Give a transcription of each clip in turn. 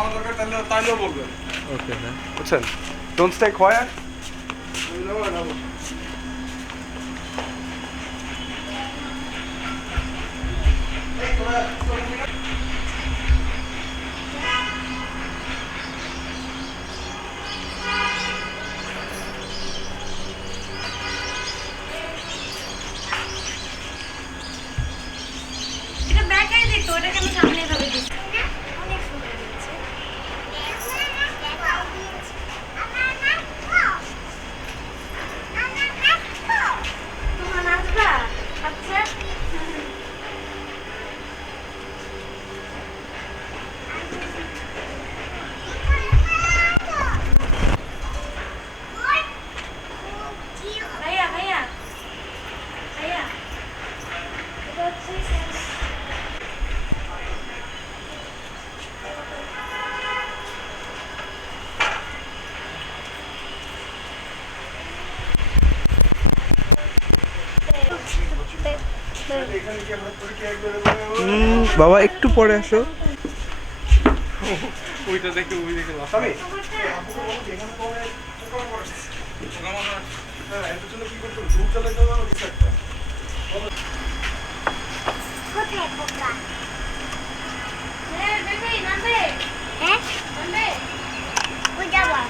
খাওয়া দরকার তাইলেও বলবেন। Okay sir. বুঝছেন? Don't stay quiet. এটা ব্যাকাই দিত, এটা কেন সামনে এভাবে দিচ্ছে? অনেক সুন্দর দিচ্ছে। তোমরা নাচবা? আচ্ছা। ভাইয়া ভাইয়া ভাইয়া এটা হচ্ছে বাবা একটু পরে আসো। ওইটা দেখে ওই দেখে লাভ। আমি আপুকে বলবো যে এখানে পরে পোকা মারা। পোকা মারা। হ্যাঁ, এর জন্য কি করতে হবে? ধূপ জ্বালাইতে হবে না কিছু একটা। কোথায় পোকা? বেবি নামবে? হ্যাঁ নামবে? কই যাবা?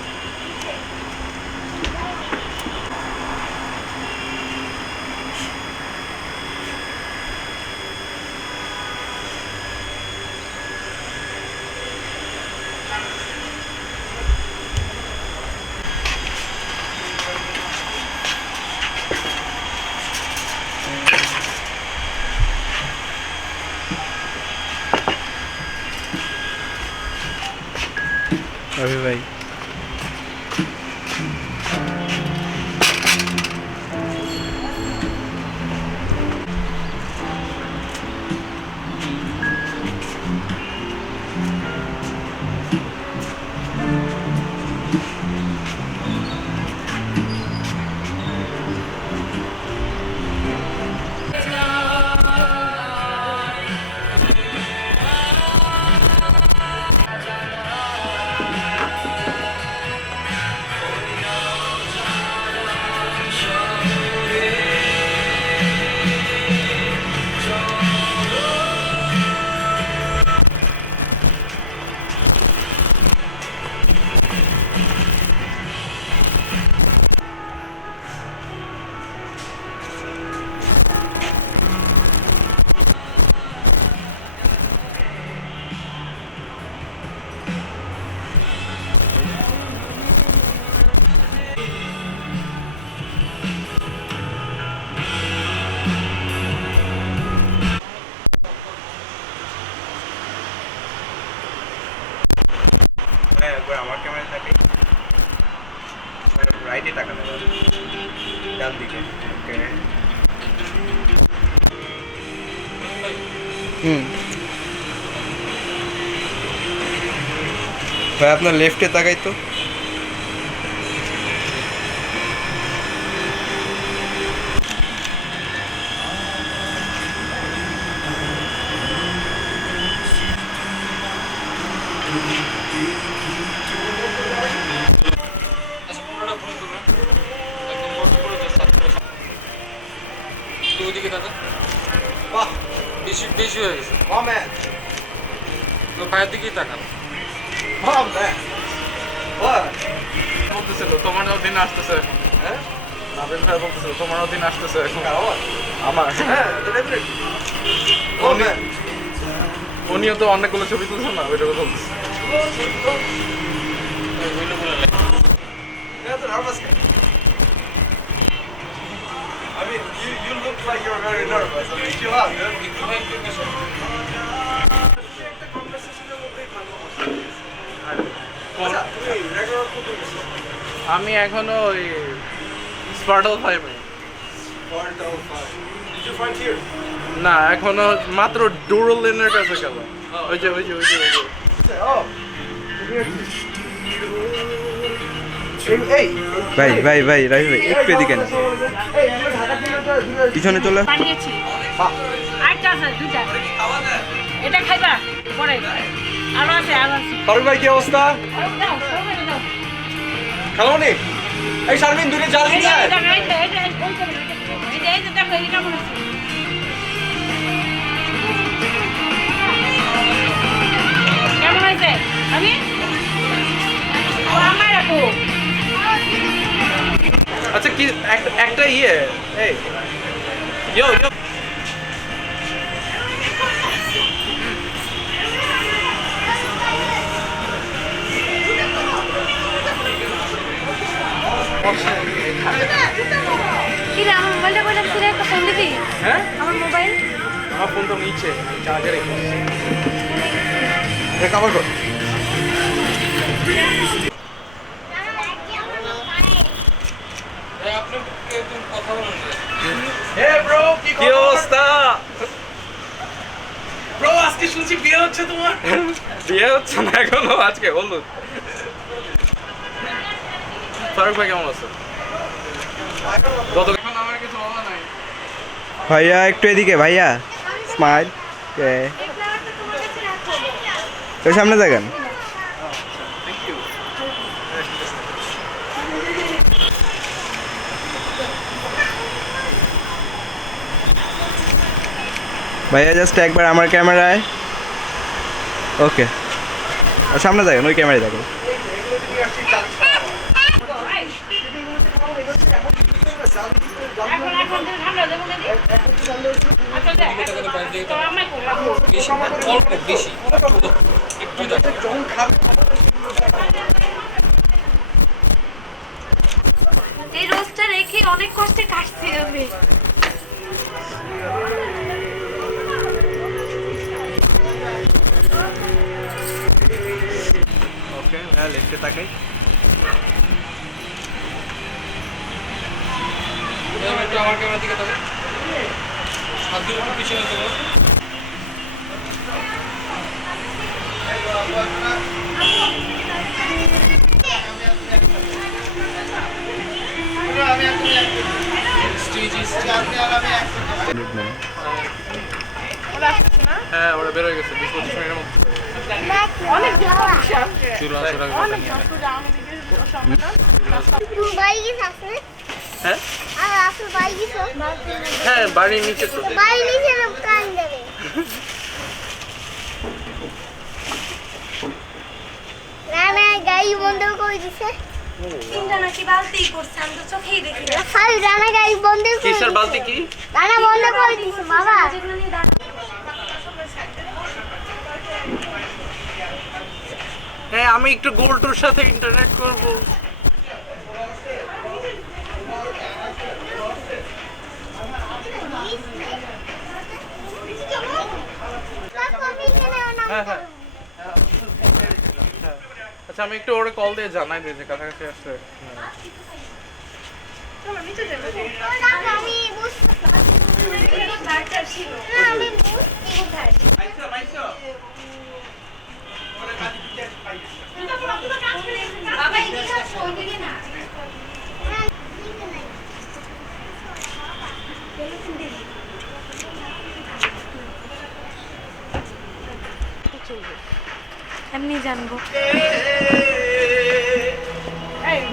রবি ভাই হ্যাঁ, একবার আমার ক্যামেরা থাকে। রাইটে তাকানো যাবে। ডান দিকে। ওকে। ভাই আপনার লেফটে তাকাই তো। ওদিকে দাদা বাহ, বেশি বেশি হয়ে গেছে বাহ ম্যান। তো ভাইয়ের দিকেই তাকান বাহ ম্যান। বাহ। বলতেছিল তোমারও দিন আসতেছে এখন। হ্যাঁ? নাবিল ভাই বলতেছিল তোমারও দিন আসতেছে এখন। কারণ আমার হ্যাঁ, ডেফিনেটলি। বাহ ম্যান। উনিও তো অনেকগুলো ছবি তুলছে না, ওইটা কথা বলতেছে। Yeah, the nervous guy. I mean, you look like you're very nervous. I mean, chill out, dude. আচ্ছা, তুমি regular কোথায় গেছো? আমি এখনো ওই স্পার্টাল 5 এ। Part of, did you find here? না, এখনো মাত্র ডুরাল লেনের কাছে গেল। ওই যে Oh. Hey, ভাই ভাই ভাই রাবি ভাই একটু এদিকে না, পিছনে চলে। বানিয়েছি আরেকটা আছে দুইটা এটা খাইবা পরে আরো আছে আরো আছে শারমিন ভাই কি অবস্থা? দাও সবাই দাও খালামণি এই শারমিন দূরে জাল এই নিয়ে আয়। যে দেখো এই কেমন আছে কেমন হয়েছে আমি ও আমার রাখো আচ্ছা কি একটা ইয়ে এই ইয়ো ইয়ো কি রে আমার মোবাইলটা কইলাম তুই একটা ফোন দিবি হ্যাঁ আমার মোবাইল আমার ফোন তো নিচে চার্জারে কভার কর। আপনি একদম কথা বলেন না। হে ব্রো কি কি অবস্থা ব্রো আজকে শুনছি বিয়ে হচ্ছে তোমার। বিয়ে হচ্ছে না এখনো আজকে হলুদ ফারুক ভাই কেমন আছে গত এখন আমার কিছু বলা নাই ভাইয়া একটু এদিকে ভাইয়া স্মাইল তো সামনে দেখেন থ্যাংক ইউ ভাইয়া জাস্ট একবার আমার ক্যামেরায় ওকে সামনে দেখেন ওই ক্যামেরায় দেখেন এখন তুমি ঠান্ডা দেবো না আচ্ছা দেখ তো আমায় করো বেশি না, অল্প বেশি একটু দেখো। যখন খাবে এই রোজটা রেখে অনেক কষ্টে কাটছি আমি ওকে ভাইয়া লেফটে তাকাই এবার একটু আমার ক্যামেরার দিকে তাকাও। হাত দুটো একটু পিছনে তোলো। স্টেজ হ্যাঁ ওরা বের হয়ে গেছে 20-25 মিনিটের মধ্যে চুল আসে রাখবে তুমি বাড়ি গেছো আসলে? হ্যাঁ আর আসলে বাড়ি গেছো? হ্যাঁ বাড়ির নিচে তো বাড়ি নিচে লোক কান দেবে। রানা গাড়ি বন্ধ করে দিছে। তিনটা নাকি বালতি করছে আমি তো চোখেই দেখি না খালি রানা গাড়ি বন্ধ করে কিসের দিছে। বালতি কি রানা বন্ধ করে দিছে বাবা। যেগুলো নিয়ে দাঁড়া হ্যাঁ আমি একটু গোল্ডুর সাথে ইন্টারনেট করব হ্যাঁ হ্যাঁ আচ্ছা আমি একটু ওরে কল দিয়ে জানাই দিই যে কাছাকাছি আসছে আমি বুঝতে আমি বুঝতে বাবা এদিকে আসো ওইদিকে না এমনি জানবো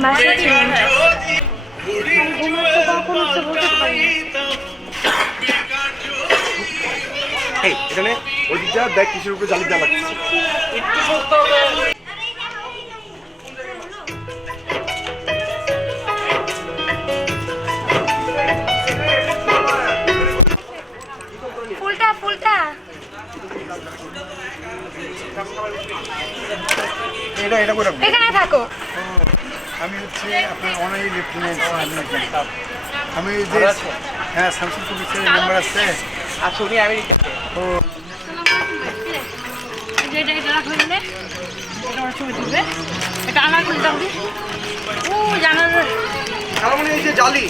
বাসা ছিল না। ঘুমাচ্ছে কখন উঠছে বলতে পারি না। এই এখানে ওদিকটা দেখ কিসের উপরে জালি দেওয়া লাগছে। একটু করতে হবে ফুলটা ফুলটা এটা করে এখানে থাকো আমি হচ্ছে আপনার অনারি লেফটেন্যান্ট আমি যে হ্যাঁ শামসুল পুলিশের মেম্বার আছে। আচ্ছা উনি আমেরিকাতে ও এটা রাখো এখানে এটা ওরা ছবি তুলবে এটা আমার খুলে দাও দি ও জানার খালামণি এই যে জালি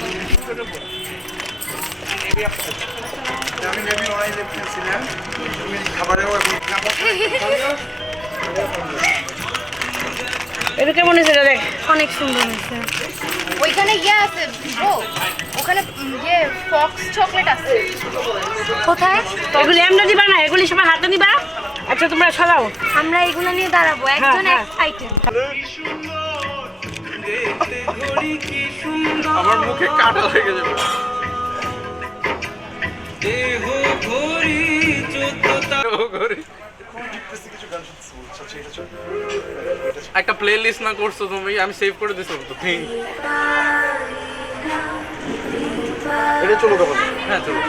আমি নেভি অনারি লেফটেন্যান্ট ছিলাম। তুমি খাবারেও এটা কেমন হয়েছে এটা দেখ অনেক সুন্দর হয়েছে ওইখানে ইয়ে আছে ও ওখানে ইয়ে ফক্স চকলেট আছে কোথায় এগুলি এমনি দিবা না এগুলি সবাই হাতে নিবা আর আচ্ছা তোমরা সাজাও। আমরা এগুলো নিয়ে দাঁড়াবো, একজন হ্যাঁ। এক আইটেম। আমার মুখে কাটা লেগে যাবে। একটা প্লে লিস্ট না করছো তুমি, আমি সেভ করে দিছো তো থিং। এটা চলো তখন। হ্যাঁ চলো।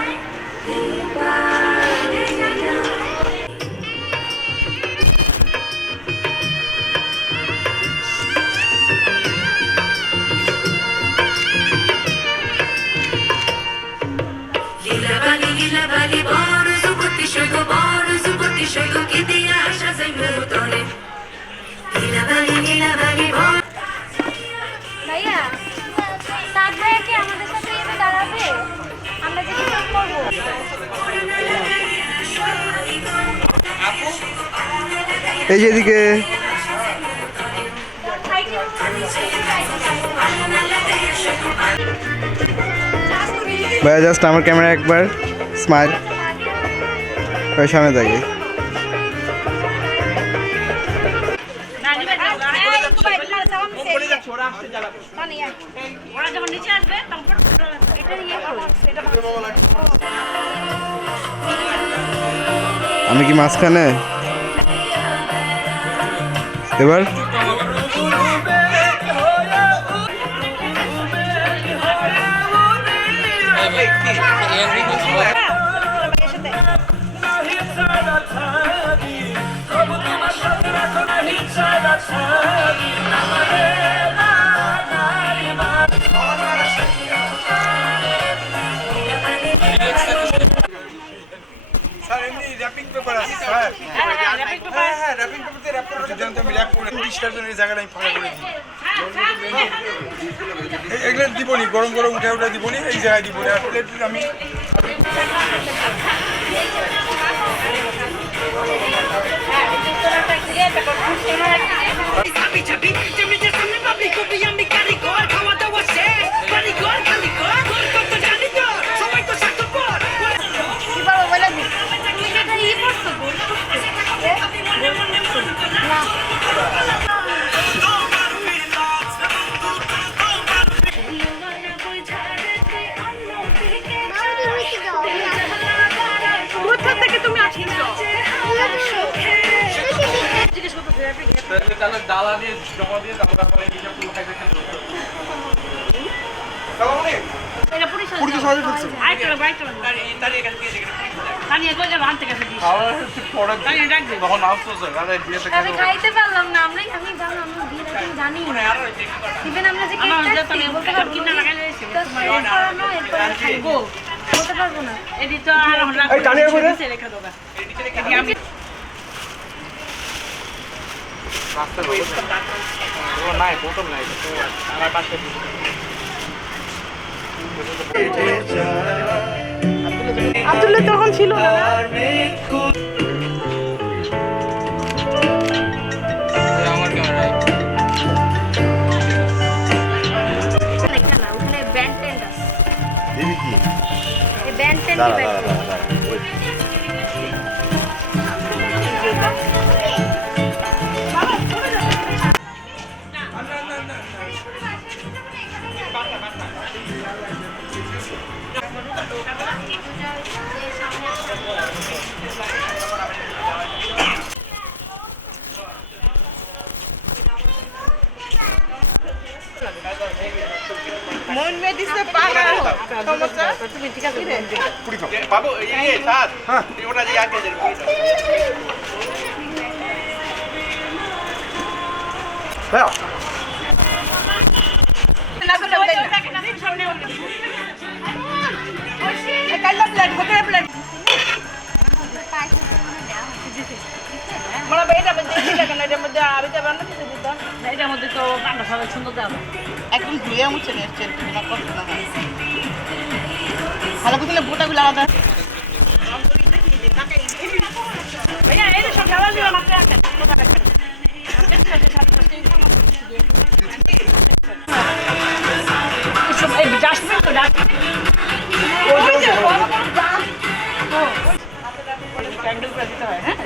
ভাইয়া, সাত ভাইয়া কি আমাদের সাথে এভাবে দাঁড়াবে? আমরা যে কিছু করবো। এই যে এদিকে ভাইয়া জাস্ট আমার ক্যামেরা একবার স্মাইল সামনে থাকে। ওরা যখন নিচে আসবে তখন এটা নিয়ে করো। আমি কি মাঝখানে এবার? স্যার এমনি র্যাপিং পেপার আছে স্যার। হ্যাঁ র্যাপিং পেপারতে র্যাপ করার জন্য আমি র্যাপ করে 20টার জন্য এই জায়গাটা আমি ফাঁকা করে দিই। এগুলো দিবনি, গরম গরম উঠে উঠে দিবনি, এই জায়গায় দিবনি। আর প্লেট আমি কি বলবো বলে দিই। তুমি যেটা ইয়ে করছো, গোল করছো। না। কোথা থেকে তুমি আসছো? তাহলে ডালা দিয়ে জমা দিয়ে তারপর আমরা এই যে পুরো খাইতে খেতে হবে। এটা পুলিশ পুরো তো সহজে ফেলছে। আইটা বাইটা তারি এখান থেকে তানি এগো যাবে আনতে গেছে দিস খাওয়ার একটু পরে তানি ডাক দে তখন আফসোস হয়, আরে বিয়েতে আমি খাইতে পারলাম না। আমি জানো, আমি বিয়ের আইটেম জানি না। ইভেন আমরা যে আমার কেকটা যে তুমি বলতে পারবো কিনা না। লাগাই দিয়েছি তো শেষ করানো, এরপরে খাইবো। বলতে পারবো না। এডি তো আর আমরা এই টানি এর মধ্যে? রেখে দাও এডি আমি রাস্তার ব্যবস্থা ও নাই, বোতল নাই তো আমার পাশে আব্দুল্লাহ তখন ছিল না আমার ক্যামেরায় একটা না, ওখানে ব্যান্ড টেন্ট আছে। এই ব্যান্ড টেন্ট মন মে দিছে পাগল সমস্যা তুমি ঠিক আছে বাবু এই স্যার হ্যাঁ ওটা যে আগে যাবে হ্যাঁ না করে দাও সামনে এই কাল্লা প্লেট হোটেল প্লেট বড় বেটা বন্ধ দিলে কেন এর মধ্যে আরো যাবে না কিছু দিত না এর মধ্যে তো কান্না সবাই সুন্দর দাও একদম ধুয়ে মুছে নিয়েছে না কষ্ট না ভালো করে বোটাগুলো আলাদা ভাইয়া এই সব ঢালা দিও মাত্র একটা সব এই জাসমিন তো ডাক ওই যে ক্যান্ডেল করে দিতে হয় হ্যাঁ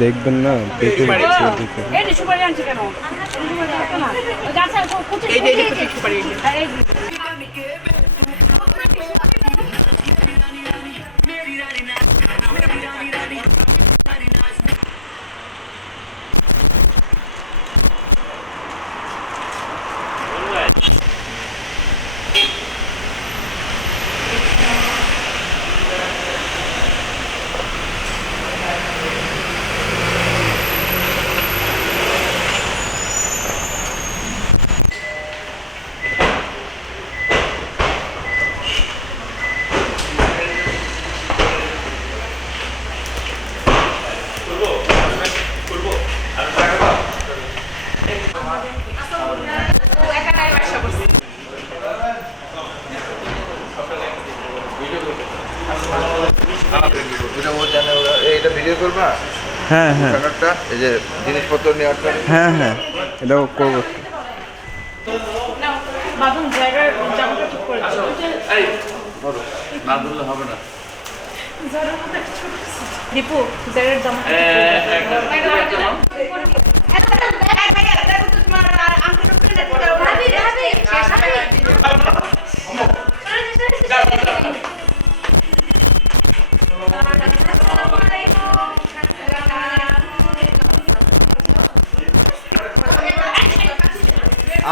দেখবেন না পেটে এই যে সুপারি আনছি কেন? সুপারি আনছো না? ওই গাছে কুচি সুপারি এই এটা ভিডিও করবা? হ্যাঁ হ্যাঁ ব্যাপারটা এই যে জিনিসপত্র নেওয়াটা হ্যাঁ হ্যাঁ এটাও করবো। বাদুন জায়গার জামাটা ঠিক করে দাও। এই বলো না বললে হবে না। দীপু জায়গার জামাটা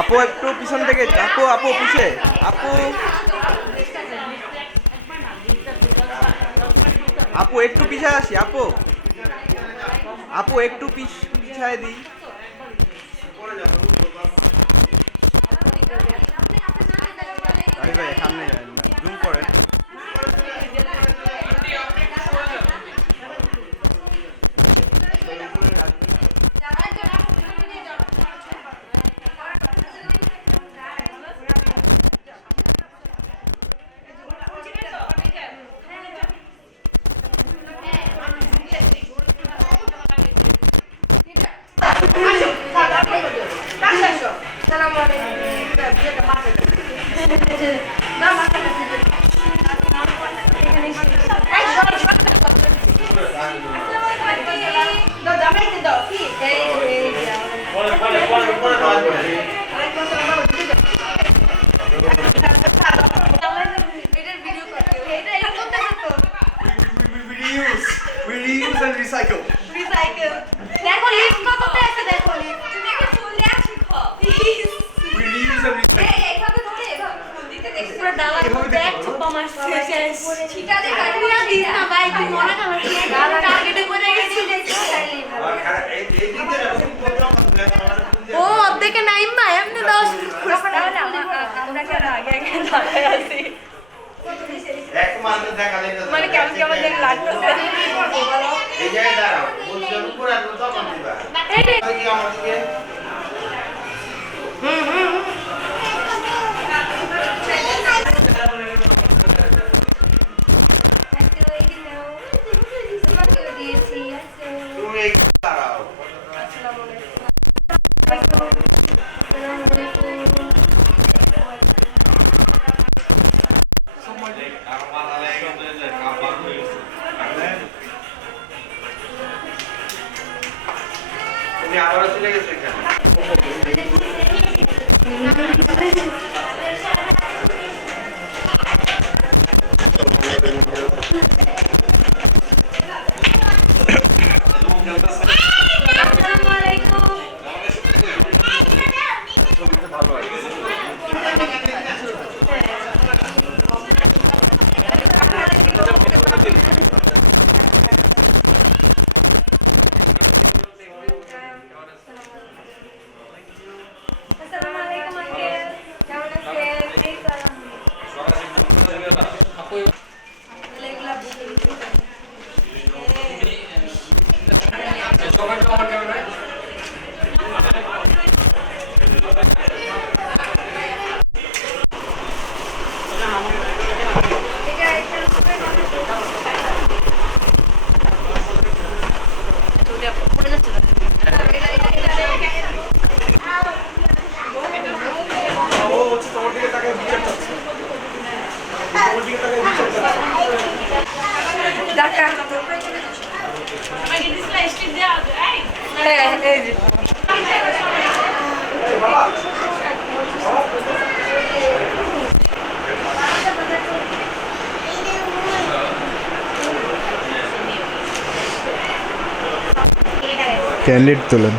আপু একটু পিছন থেকে আপু আপু পিছে আপু আপু একটু পিছায় আসি আপু আপু একটু পিছায় দিই। ভাই সামনে জুম করেন। We reuse and recycle. দেখো লিফট কততে আছে দেখো লিফট তুমি একটা ফুল দিয়ে শিখো please We reuse and recycle. এই এইভাবে ধরে এভাবে ফুল দিতে দেখছি পুরো ডালার মধ্যে এক ছোপা মারছে ঠিকা দে কাটিয়া দিস না ভাই তুই মনে কর টার্গেটে করে গেছি ও অর্ধেকে নাই মা এমনি দাও আমরা কেন আগে আগে দাঁড়ায় আছি মানে কেমন কেমন যেন লাগতেছে এই জায়গায় দাঁড়াও বলছি উপর আর তখন দিবা কি আমার দিকে তুমি এই দাঁড়াও তুমি আবারও চলে গেছো এখানে ভালো আছে আসসালামু আলাইকুম আঙ্কেল কেমন আছেন এই সালাম আপু এগুলা দেখা আমাকে দিছিল স্টিক দেওয়া এই হ্যাঁ এই যে ক্যান্ডিড তোলেন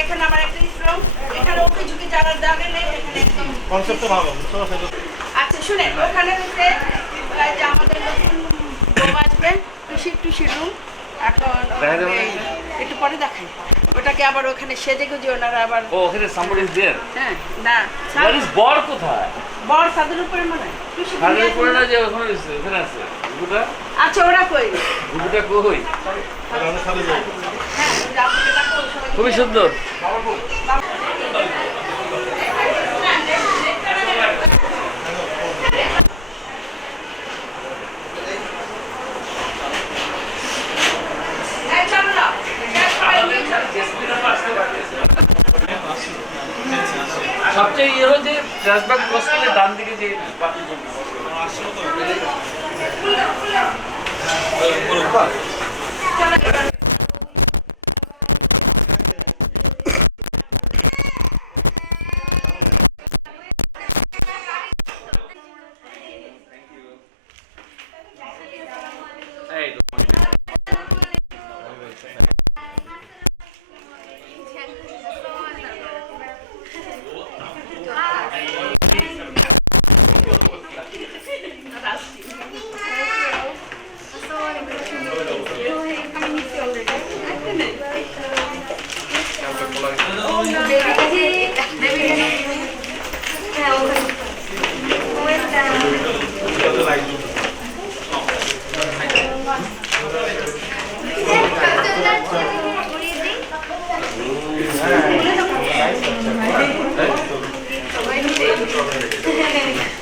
এখানে আমার একটা ইসলাম এখানে ওকে যদি জানার দাগে নেই এখানে একদম কনসেপ্টটা ভালো আচ্ছা শুনেন ওখানে হচ্ছে যে আমাদের নতুন রুম আসবে কৃষি রুম এখন একটু পরে দেখাই ওটাকে আবার ওখানে সেজে গুজে ওনারা আবার ও ওখানে somebody is there হ্যাঁ না what is বর কোথায় বড় সাদের উপরে মনে হয় কৃষি তাদের উপরে না যে ওখানে আছে ওখানে আছে গুটা আচ্ছা ওরা কই গুটা কই আমরা সাথে যাই হ্যাঁ ওই যে আপনাকে ডাকো সবাই খুবই সুন্দর এই চলো না সবচেয়ে ইয়ে হলো যে ফ্ল্যাশব্যাক ক্রস করলে ডান দিকে যে এই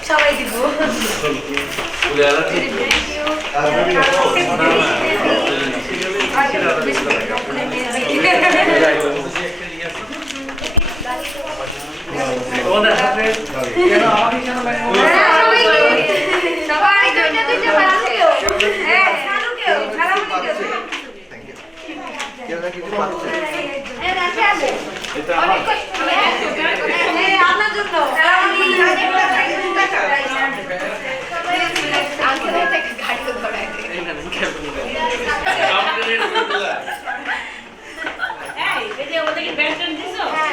সবাই দিব সবাই দুইটা দুইটা পাচ্ছে হ্যাঁ কেউ খারাপ কেউ এই রাখে আছে অনেক কষ্ট এই আপনার জন্য এই যে ওদেরকে ব্যান্ডন দিছো হ্যাঁ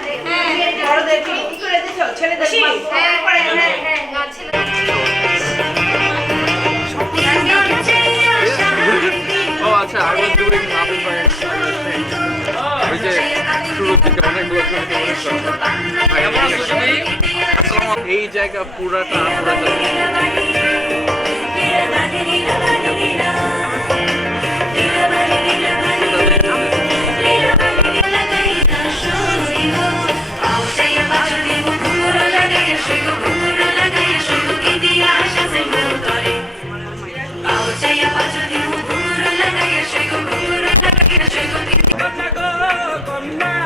বড়দের কি করে দিছো ছেলেদের হ্যাঁ হ্যাঁ হ্যাঁ না ছিল ও আচ্ছা I was doing happy birthday ওই যে শুরু থেকে অনেকগুলো এই জায়গা পুরাটা কন্যা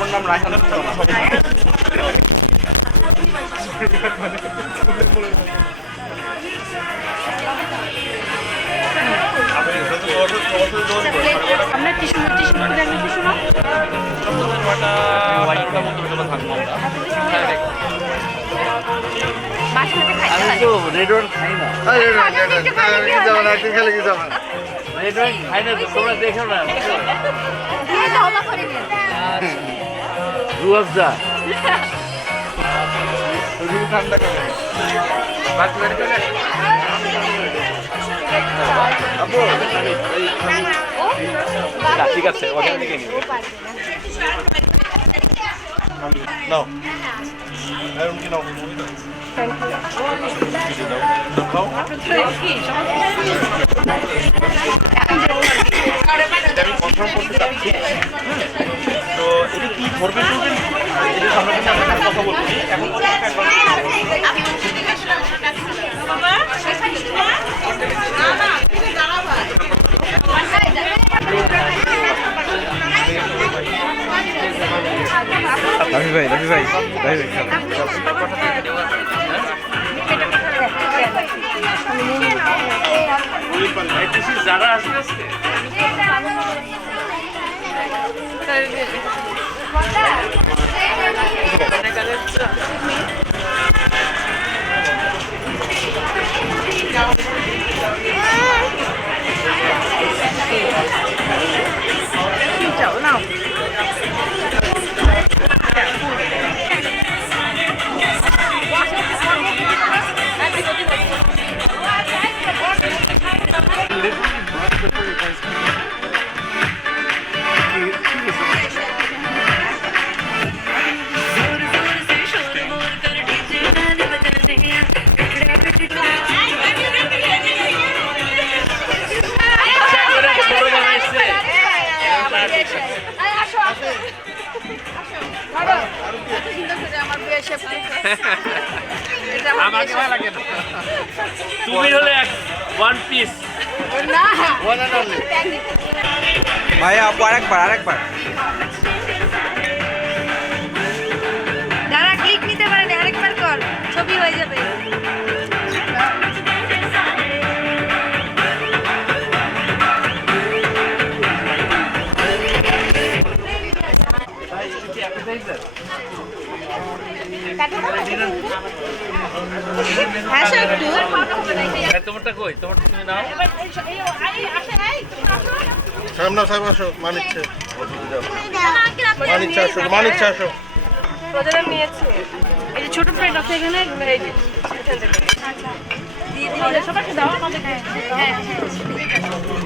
আমার নাম রায়হান সুলতানা। আমরা টিস্যু না আমি তো রেড ওয়াইন খাই না। রেড ওয়াইন খাই না তো, তোমরা দেখো না। রুয়াবজা ঠান্ডা করে ঠিক আছে, ওখান থেকে নিবো। নাও এরকম কি নাও আমি কনফার্ম করতে চাচ্ছি। তো এটা কি ধরবেন টরবেন এটা সামনে কিন্তু আমরা কথা বলবো এখন রাফি ভাই যারা আসবে আজকে আমাকে ভালো লাগে না। তুমি হলে ওয়ান পিস না ওয়ান এন্ড অনলি। ভাইয়া আপু আরেকবার যারা ক্লিক নিতে পারেন আরেকবার কর, ছবি হয়ে যাবে। তোমারটা কই? তোমারটা তুমি নাও। সামনে সাহেব আসো মানিচ্ছে মানিচ্ছে আসো প্রজনন নিয়েছে। এই যে ছোট ফ্রেন্ড আছে এখানে, এই যে এখান থেকে। দিয়ে দিলে সবাইকে দাও আমাদের। হ্যাঁ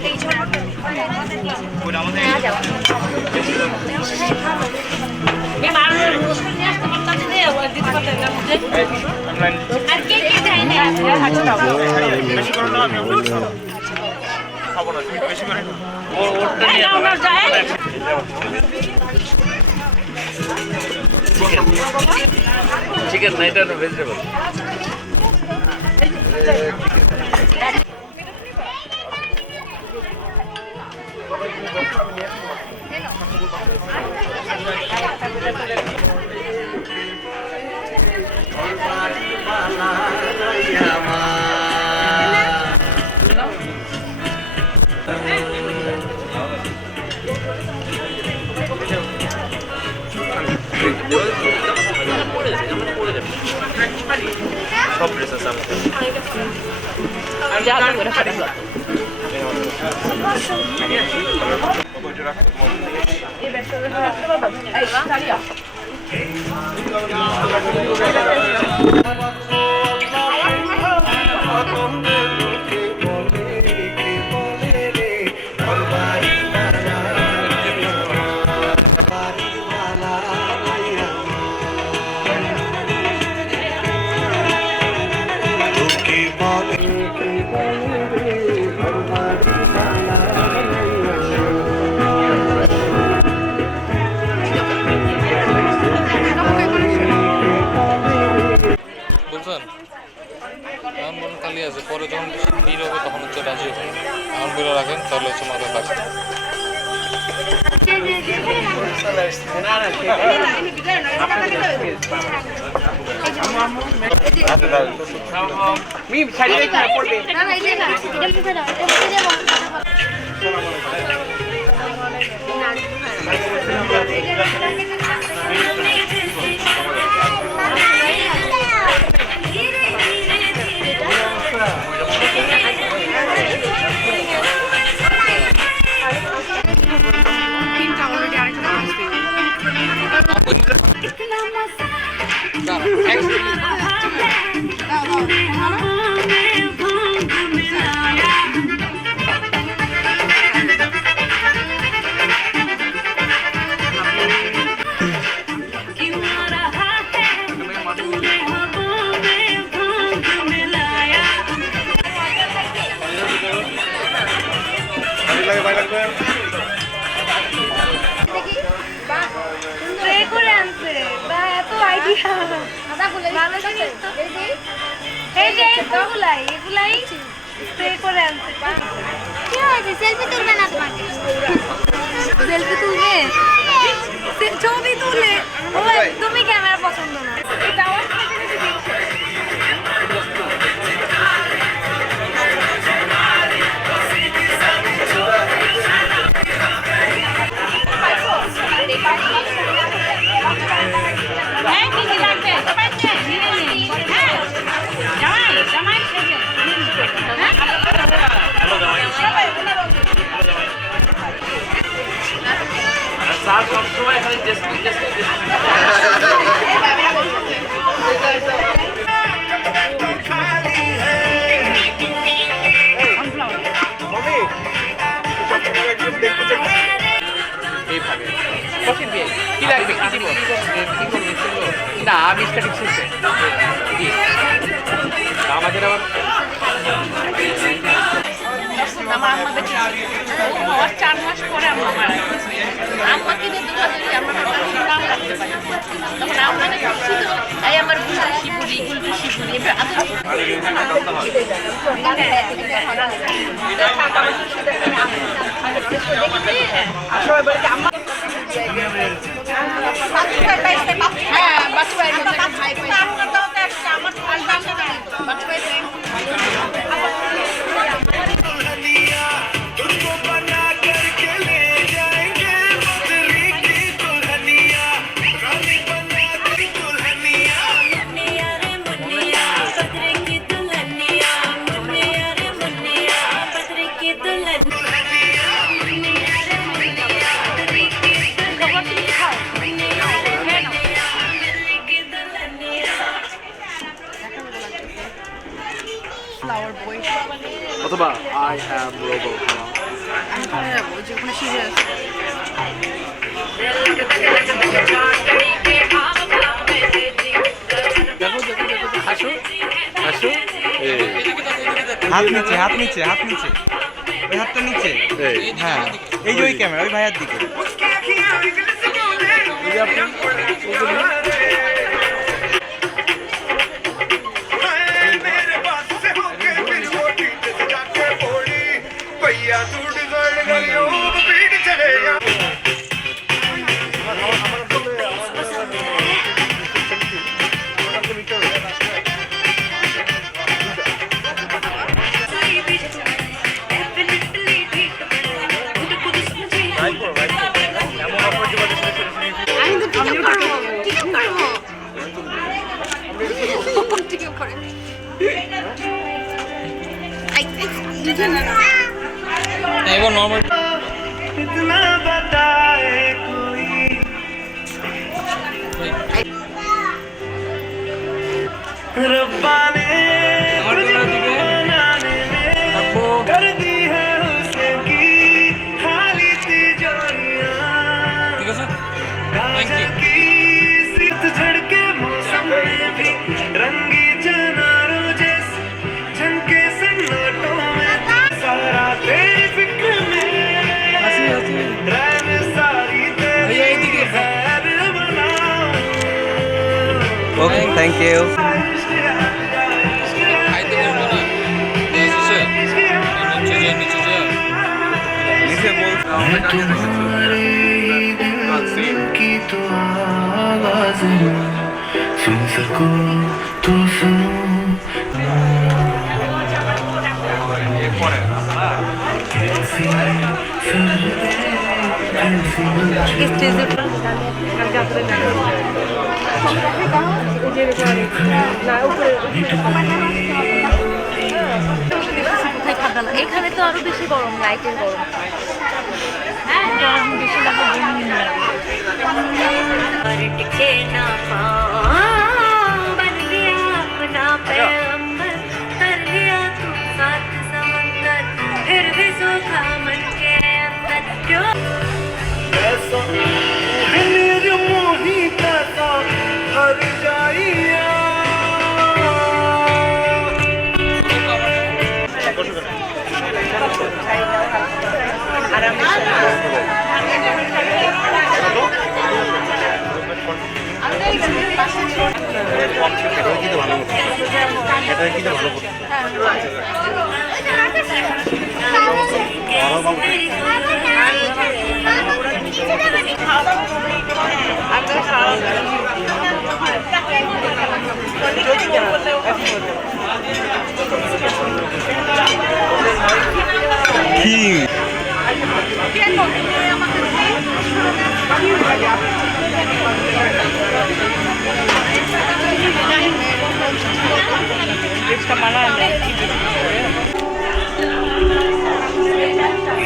এই ছোট ওটা আমাদের না যাও। এই মারুর প্রশ্ন নিয়ে আসতে পারতাম না, ওই দিতে পারতাম না মুঝে। আর কে চাই না হাঁটতে দাও। বেশি করে না আমি খাবো না, তুমি বেশি করে ওরটা নিয়ে না যায় চিকেন না, এটা ভেজিটেবল। সব ড্রেস আছে আমাদের বুঝছেন? এখন বলুন খালি আছে, পরে যখন বেশি ভিড় হবে তখন হচ্ছে রাজি হবে। এখন বলে রাখেন তাহলে হচ্ছে মাথা থাকবে। মি ছাড়িয়ে রেখে পড়বে না না এটা না এটা মুখে দাও এটা মুখে দাও স্প্রে করে আনছে বা এত আইডিয়া আদা গুলো ভালো জিনিস তো। এই যে এগুলাই স্প্রে করে আনছে কি হয়েছে সেলফি তুলবে না তোমাকে সেলফি তুলবে ছবি তুলে ও তুমি ক্যামেরা পছন্দ না যাওয়ার সাথে সাথে দেখছো। হ্যাঁ কি কি লাগবে পাইছে নিয়ে নিন হ্যাঁ জামাই স্যার সবসময় এখানে টেস্টিং এইভাবে কঠিন বিয়ে কি লাগবে কি দিব কি করবে সেগুলো না বিস্কাট শেষে জি আমাদের আবার আমার আম্মা বেঁচে আর 4 মাস পরে আম্মা মারা গেছে আম্মাকে নিয়ে দুটো দিন আমরা নাম রাখতে পারি তখন আমাদের ছিল এই আমার শিবুরি কুলপি শিবুরি এবার আদর আসলে বলতে আম্মা হ্যাঁ বাচ্চা ভাই খাই পাই আমার দাও তো একটা আমার বাচ্চা ভাই অথবা আই হ্যাভ লোগো দেখো দেখো দেখো হাসো হাসো হাত নিচে হাত নিচে হাত নিচে ওই হাতটা নিচে হ্যাঁ এই যে ওই ক্যামেরা ওই ভাইয়ার দিকে এবার নর্মাল रब्बा ने कर दी है उसकी खाली तिजोरियां ঠিক আছে राजा की सीत झड़के मौसम में भी रंगी चनारों जैसे झनके सन्नाटों में सारा तेरी फिक्र में रहने सारी तेरी खैर बनाऊं ওকে থ্যাংক ইউ খাইতে বলবো না নিচে যে নিচে বল এখানে তো আরো বেশি গরম, লাইটের গরম গরম বেশি লাগে।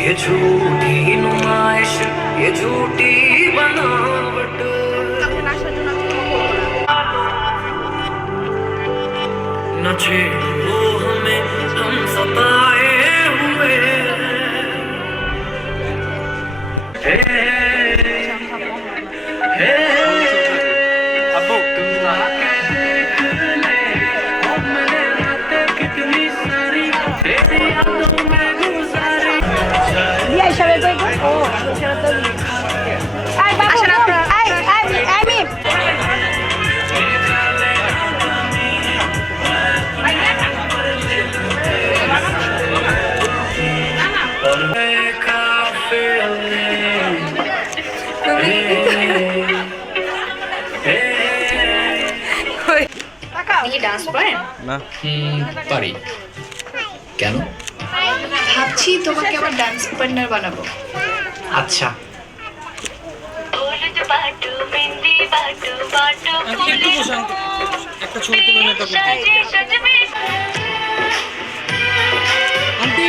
ये झूठी नुमाइश, ये झूठी बनावट, न छेड़ो हमें, हम सताए हुए ডান্স করেন না পারি। কেন? ভাবছি তোমাকে আমার ডান্স পার্টনার বানাবো। আচ্ছা, একটু বসে একটা ছবি তুলে নিতে আন্টি।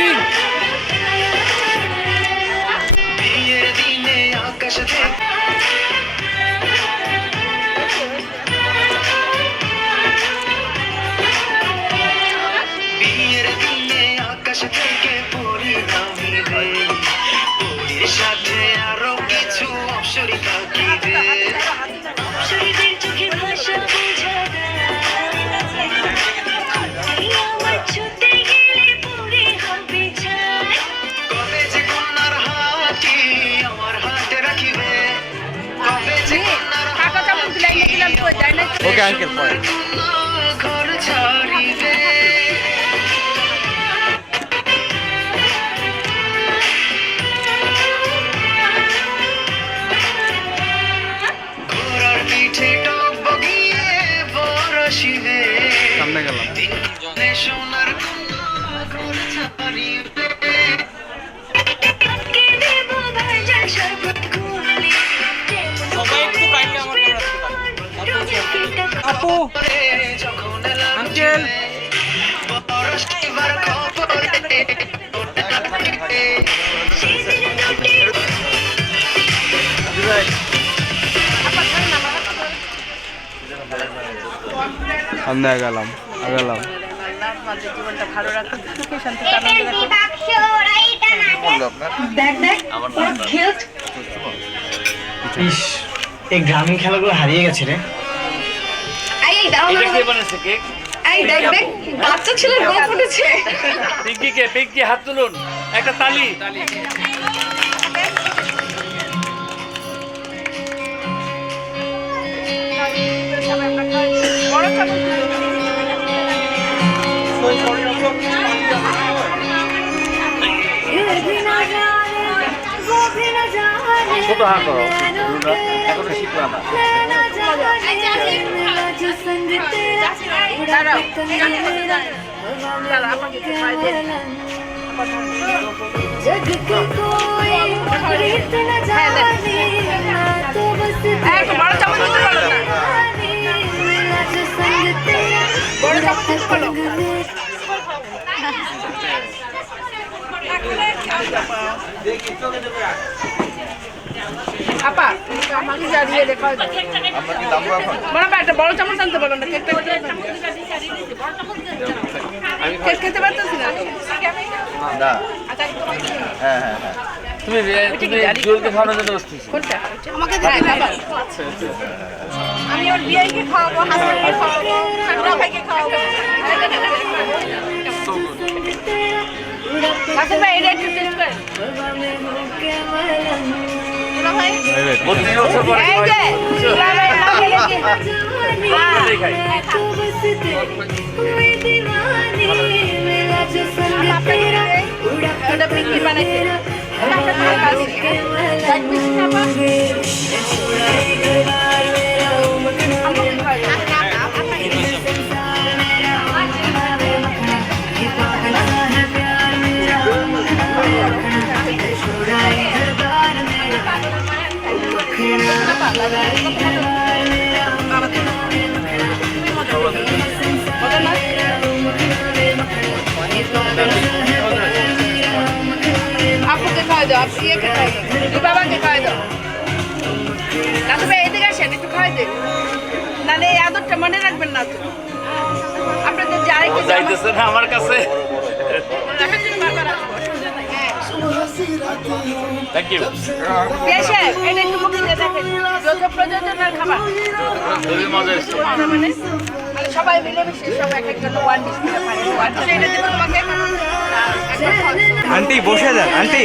সাথে আরো কিছু অপসরি থাকি রে, অপসরিদের চোখে ভাষা বোঝা আমার ছুটে গেলে পরে হবে ছাই, কবে যে কন্যার হাতি আমার হাতে রাখিবে, কবে যে কন্যার ওকে আঙ্কেল পরে ঘর ছাড়িবে। সামনে গেলাম। সবাই একটু কাইন্ডলি আমার আপু আঙ্কেল সামনে আগালাম জীবনটা ভালো রাখুন, সুখে শান্তিতে আনন্দ রাখুন। ইস, এই গ্রামীণ খেলাগুলো হারিয়ে গেছে রে। এটা কে বানাইছে কেক? বাচ্চা ছেলের গল্প ফুটেছে। পিঙ্কি হাত তুলুন, একটা তালি। ছোট হাত করো, এখনো শিখলাম। দাঁড়াও দাঁড়াও আমাকে একটু খাই দে जग के कोई रीत न जाने ना तो बस বড় চামচ দিতে পারো না मेरा जो संग तेरा বড় চামচ দিতে পারো আপা আমাকে জানিয়ে দেখো বড় একটা বড় চামচ আনতে পারো না কেকটা কেক খেতে পারতেছি না না হ্যাঁ হ্যাঁ হ্যাঁ তুমি জলদি খাওয়ানোর জন্য বসছিস কোনটা আমাকে দিতে বাবা আমি ওর বিয়াইকে খাওয়াবো হাসিকে খাওয়াবো আমরা ভাইকে খাওয়াবো কাছে ভাই এটা একটু টেস্ট করেন না ভাই 32 বছর পরে এই যে ভাই तो बस तेरी हुई दीवानी मेरा जो संग तेरा उड़ा ওটা পিকি বানাইছে আপুকে খাওয়া দাও আপনি একে খাওয়া দাও বাবাকে খাওয়া দাও দাদু ভাই এদিকে আসেন একটু খাওয়াই দেন নাহলে এই আদরটা মনে রাখবেন না তো আপনাদের যারা কি যাইতেছে না আমার কাছে থ্যাংক ইউ এটা একটু মুখে দিয়ে দেখেন যৌথ প্রযোজনার খাবার খুবই মজা হয়েছে মানে সবাই মিলেমিশে সব এক একজন ওয়ান ডিশ দিতে পারে ওয়ান ডিশ এটা দেবো তোমাকে আন্টি বসে দেন আন্টি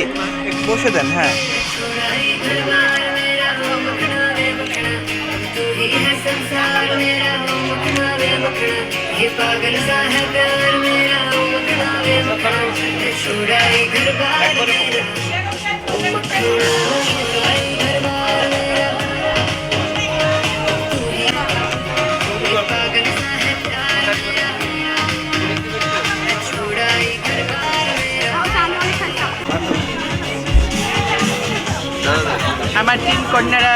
বসে দেন হ্যাঁ संसार मेरा मुकना वे मुकना ये पागल सा है प्यार मेरा मुकना वे मुकना छोड़ा ही घर बार मेरा मुकना छोड़ा ही घर बार मेरा ये पागल सा है प्यार मेरा छोड़ा ही घर बार मेरा আমার টিম কন্যারা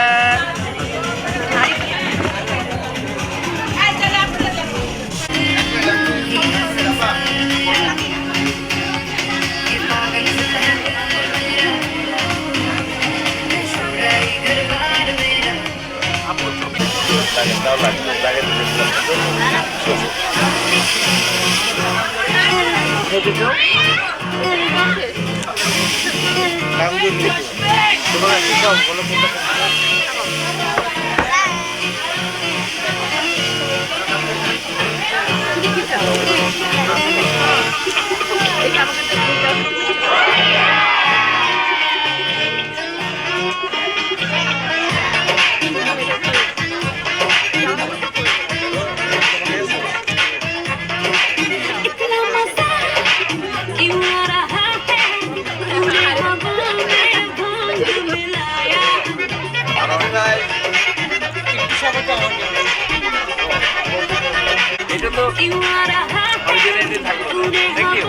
এটা তো অরিজিনালি থাকলো থ্যাংক ইউ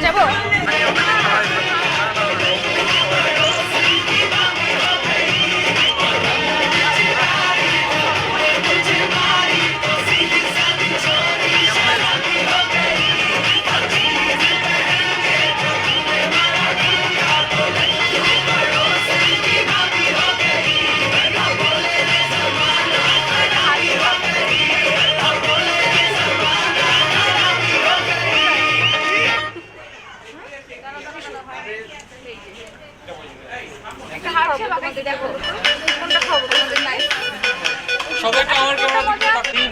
যাবো? দেখো কোনটা খাবো তোমাদের নাই সবাইকে আমার ক্যামেরা দিকে তাকিয়ে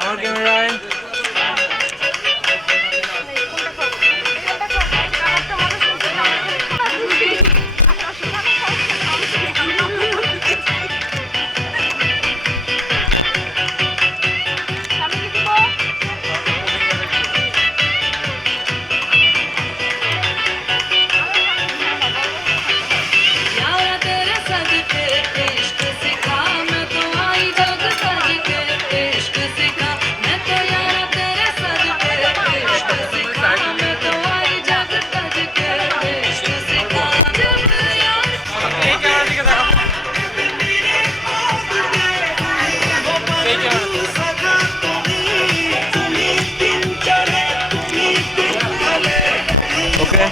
আমার ক্যামেরায় ওকে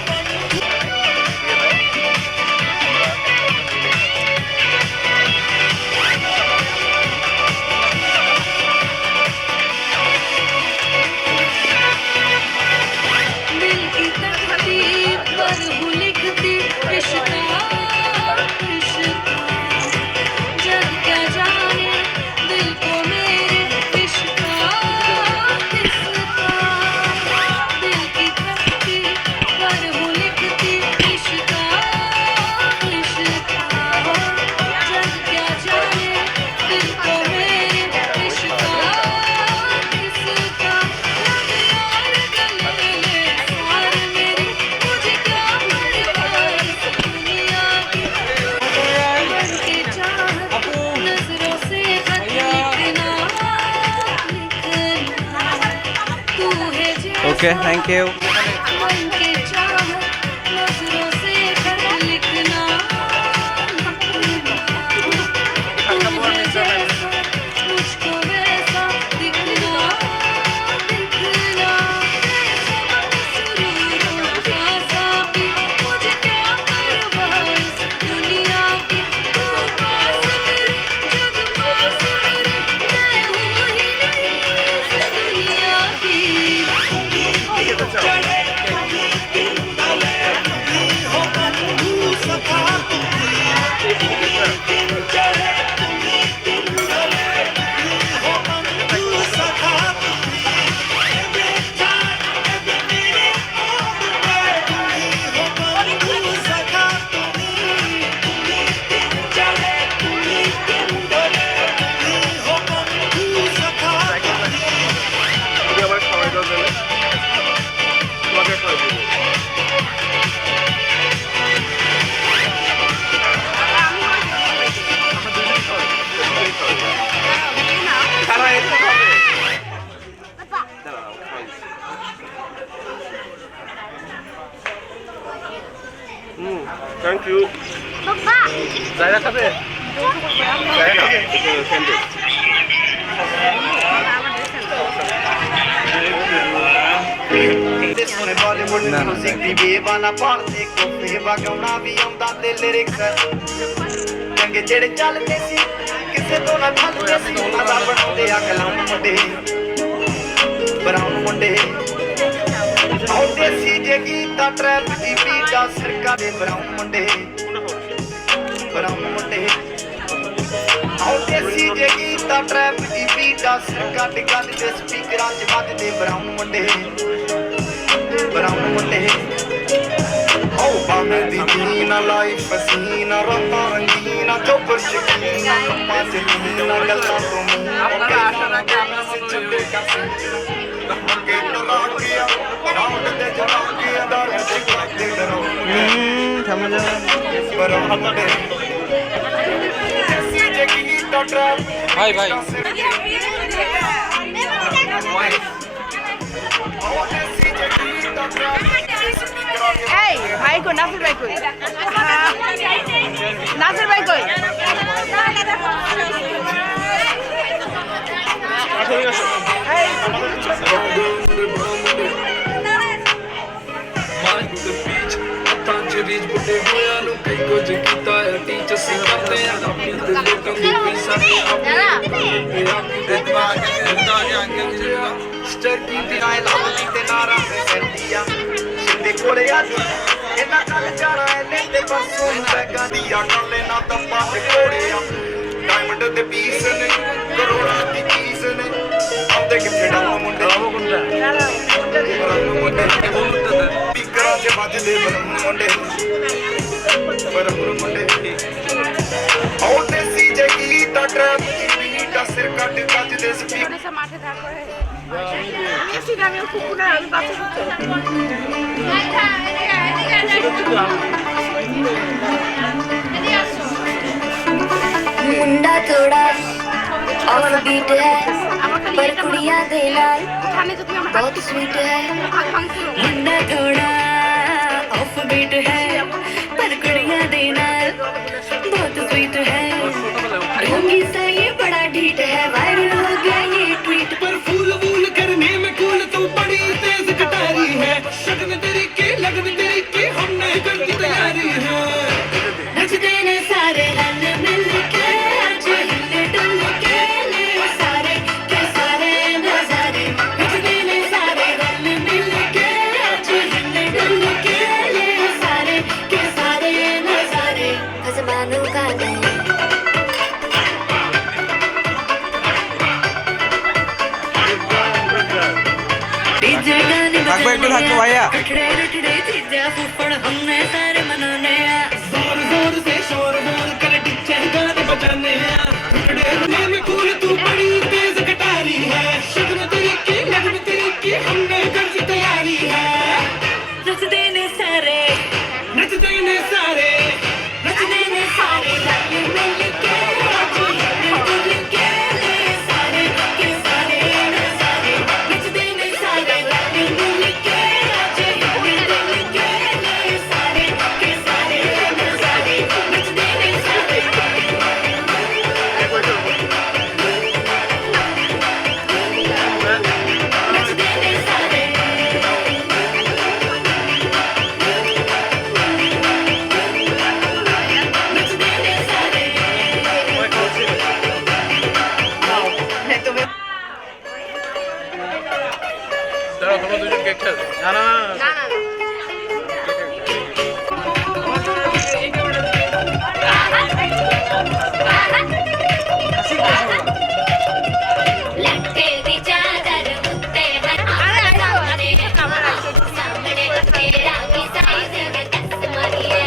Okay, thank you. Thank you. Zaira খাবে? Zaira খাবে? ਸੋਨੇ ਬਾਲੀਵੁੱਡ ਮਿਊਜ਼ਿਕ ਦੀ ਬੇਬਾਨਾ ਪਾਲਦੇ ਕੋਫੇ ਵਗਾਉਣਾ ਵੀ ਆਉਂਦਾ ਤੇ ਲਿਰਿਕਸ ਚੰਗੇ ਜਿਹੜੇ ਚੱਲਦੇ ਸੀ ਕਿਸੇ ਤੋਂ ਨਾ ਠੱਲਦੇ ਸੀ ਆਦਾ ਬਣਾਉਂਦੇ ਆ ਕਲਾਮ ਮੁੰਡੇ ਬਰਾਉਨ ਮੁੰਡੇ ਆਉਂਦੇ ਸੀ ਜੇ ਗੀਤਾ ਟਰੈਪ ਦੀ ਬੀਟਾ ਸਰਕਾ ਦੇ ਬਰਾਉਨ ਮੁੰਡੇ ਆਉਂਦੇ ਸੀ ਜੇ ਗੀਤਾ ਟਰੈਪ ਦੀ ਬੀਟਾ ਸਰਕਾ ਦੇ ਗੱਲ ਦੇ ਸਪੀਕਰਾਂ 'ਚ ਵੱਜਦੇ ਬਰਾਉਨ ਮੁੰਡੇ Oh, baame di dina life pasina rata rangina chopar shikina kappa chilina galla tumi apna ashana camera se chutte kasi ke tarakiya round de jarakiya dar chikte daro समझ पर हमde si jagi to trap ভাই ভাই oh si jagi to trap কই নাসির ভাই কই নাসির ভাই কই ਰੀਜ ਬੁੱਢੇ ਹੋਇਆਂ ਨੂੰ ਕਈ ਕੁਝ ਕੀਤਾ ਹੈ ਟੀਚਰ ਸੀ ਕਰਦੇ ਆ ਆਪਣੀ ਦੇ ਲੋਕਾਂ ਦੀ ਪੈਸਾ ਤੇ ਆਪਣੇ ਦੇ ਦਿਮਾਗ ਦੇ ਅੱਗੇ ਸਟਰ ਕੀਤੀ ਨਾ ਲਾਉਂਦੀ ਤੇ ਨਾਰਾ ਤੇ ਸੈਂਟੀਆਂ ਸਿੱਧੇ ਕੋਲੇ ਆ ਇਹਨਾਂ ਕੱਲ ਜਾਣਾ ਇਹਨੇ ਤੇ ਪਰਸੋਂ ਨੂੰ ਬੈਗਾਂ ਦੀ ਆ ਕੱਲੇ ਨਾ ਤਾਂ ਪਾਸ ਕੋੜਿਆ ਡਾਇਮੰਡ ਦੇ ਪੀਸ ਨੇ ਕਰੋੜਾਂ ਦੀ ਚੀਜ਼ ਨੇ ਆਉਂਦੇ ਕਿੱਥੇ ਡਾਉ ਮੁੰਡੇ ਪੀਕਰਾਂ ਦੇ ਵੱਜਦੇ ਬਰਮ ਮੁੰਡੇ ਆਉਂਦੇ ਸੀ ਜਗੀ ਤਾਂ ਟਰੈਪ ਦੀ ਤਾਂ ਸਿਰ ਕੱਟ ਕੱਜ ਦੇ ਸਪੀਕਰ মাঠে থাকো মিষ্টি আমি কুকুর না আমি বাচ্চা मुंडा थोड़ा ऑफ बीट है पर कुड़ियां दे नाल बहुत स्वीट है मुंडा थोड़ा ऑफ बीट है पर कुड़ियां दे नाल बहुत स्वीट है ढोंगी सा ये बड़ा ढीठ है वायरल हो गया ये ट्वीट पर फूल वूल करने में कूल तू बड़ी तेज कटारी है शगन तेरी के लगन तेरी के हमने कर दी तैयारी है नचते ने सारे रल मिल के आज हिले डुल के ले सारे के सारे नजारे नचते ने सारे रल मिल के आज हिले डुल के ले सारे के सारे नजारे आसमानों का नहीं থাকবো একটু থাকবো ভাইয়া हमने सारे मनाने जोर जोर से शोर वोर कर डिच्चे गाने बजाने टुकड़े में कूल तू बड़ी तेज कटारी है शगन तेरी की लगन तेरी की हमने कर दी तैयारी है नचते ने सारे नचते ने सारे नचते ने सारे रल मिल के आज हिले डुल के ले सारे के सारे नजारे नचते ने सारे रल मिल के आज हिले डुल के ले सारे के सारे नजारे नचते ने सारे नचते ने सारे नचते ने सारे দাঁড়া তোমরা দুজন কেক খেল না लटके दी चादर उत्ते सामने सामने तेरा की साइज में कस्टमरी है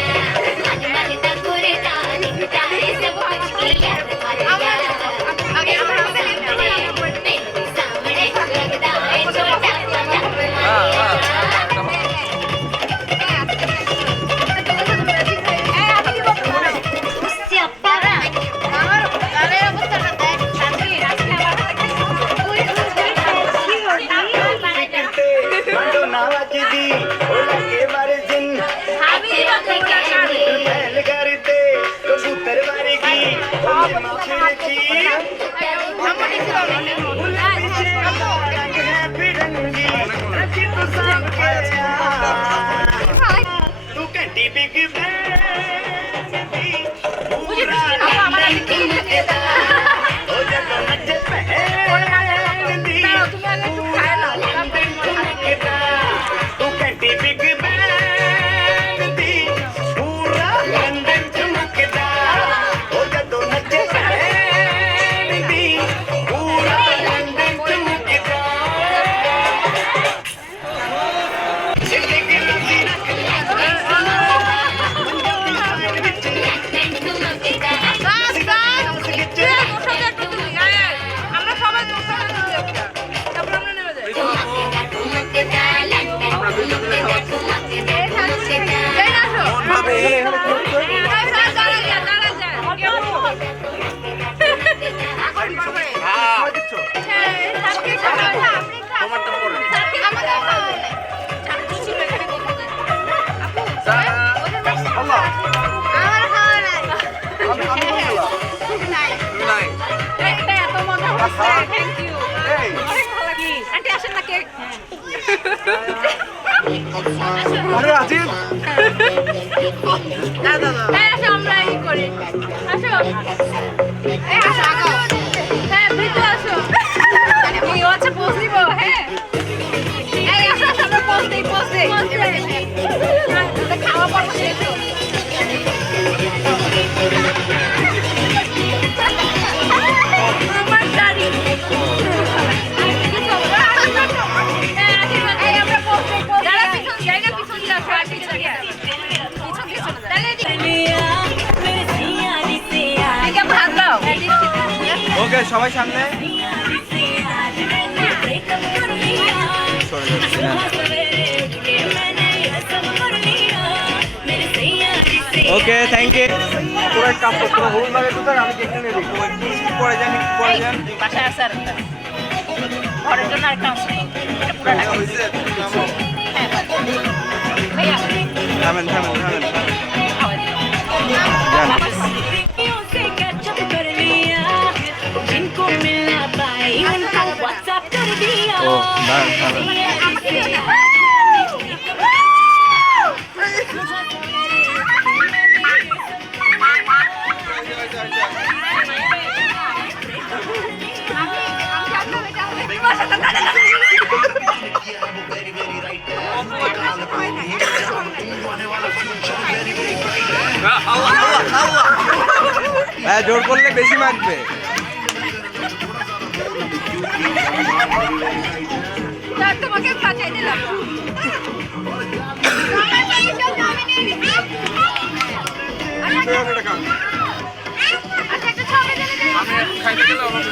अनमल तक कुरता दिखता है सब कुछ क्लियर सामने लगता है छोटा ना वजदी के बारे दिन पहल करते कबूतर वारे की माथे की फिरंगी रची तो सब के तू कंटी बिग बैंडी पूरा हो जब नचे पहली तू कंटी बिग बैंडी पूरा लंदन चमकदा हो जब नचे पहली पूरा लंदन चमकदा থ্যাংক ইউ অনেক ভালো লাগছে আন্টি আসেন না কেক আরে আজিজ দাদা হ্যাঁ আসো আমরা এই করি আসো এই আসো আগাও হ্যাঁ ভিতরে আসো এই আচ্ছা পোজ দিব হ্যাঁ এই আসো আসো আমরা পোজ দেই খাওয়া পড়বো শেষ আমার গাড়ি আমরা পোজ যারা পিছন জায়গা পিছন দিয়ে আসো আর পিছন দিয়ে ওকে সবাই সামনে ওকে থ্যাংক ইউ তোরা এক কাজ কর, তোরা হলুদ লাগাই তো থাক, আমি কেকটা নিয়ে দেখি। পরে যান পরে যান বাসায় আছে আর একটা। ঘরের জন্য আরেকটা আছে এটা পুরো টাকা ভাইয়া থামেন থামেন থামেন খাওয়া দিই যান ও দাঁড়ান দাঁড়ান হ্যাঁ জোর করলে বেশি মাখবে তোমাকে বাঁচাই দিলাম আচ্ছা একটা ছবি দিলে আমি খাইতে গেলে আমার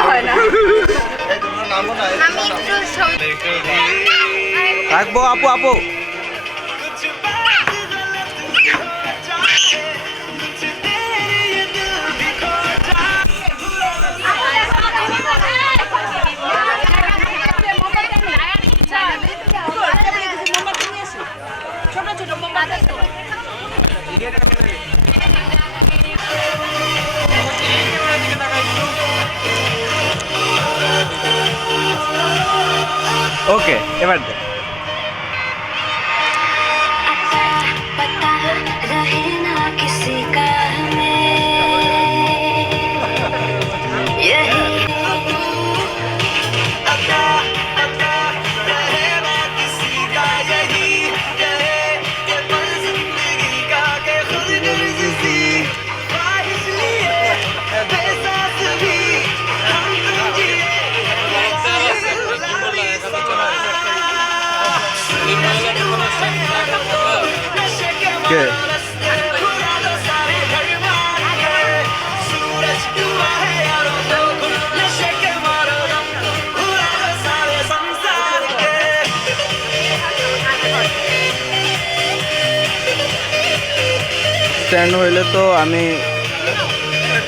হয় না রাখবো আপু আপু ছোট ছোট মোমবাতি আছে ওকে এবার দে पता रहे ना किसी का हमें यही কে স্ট্যান্ড হইলে তো আমি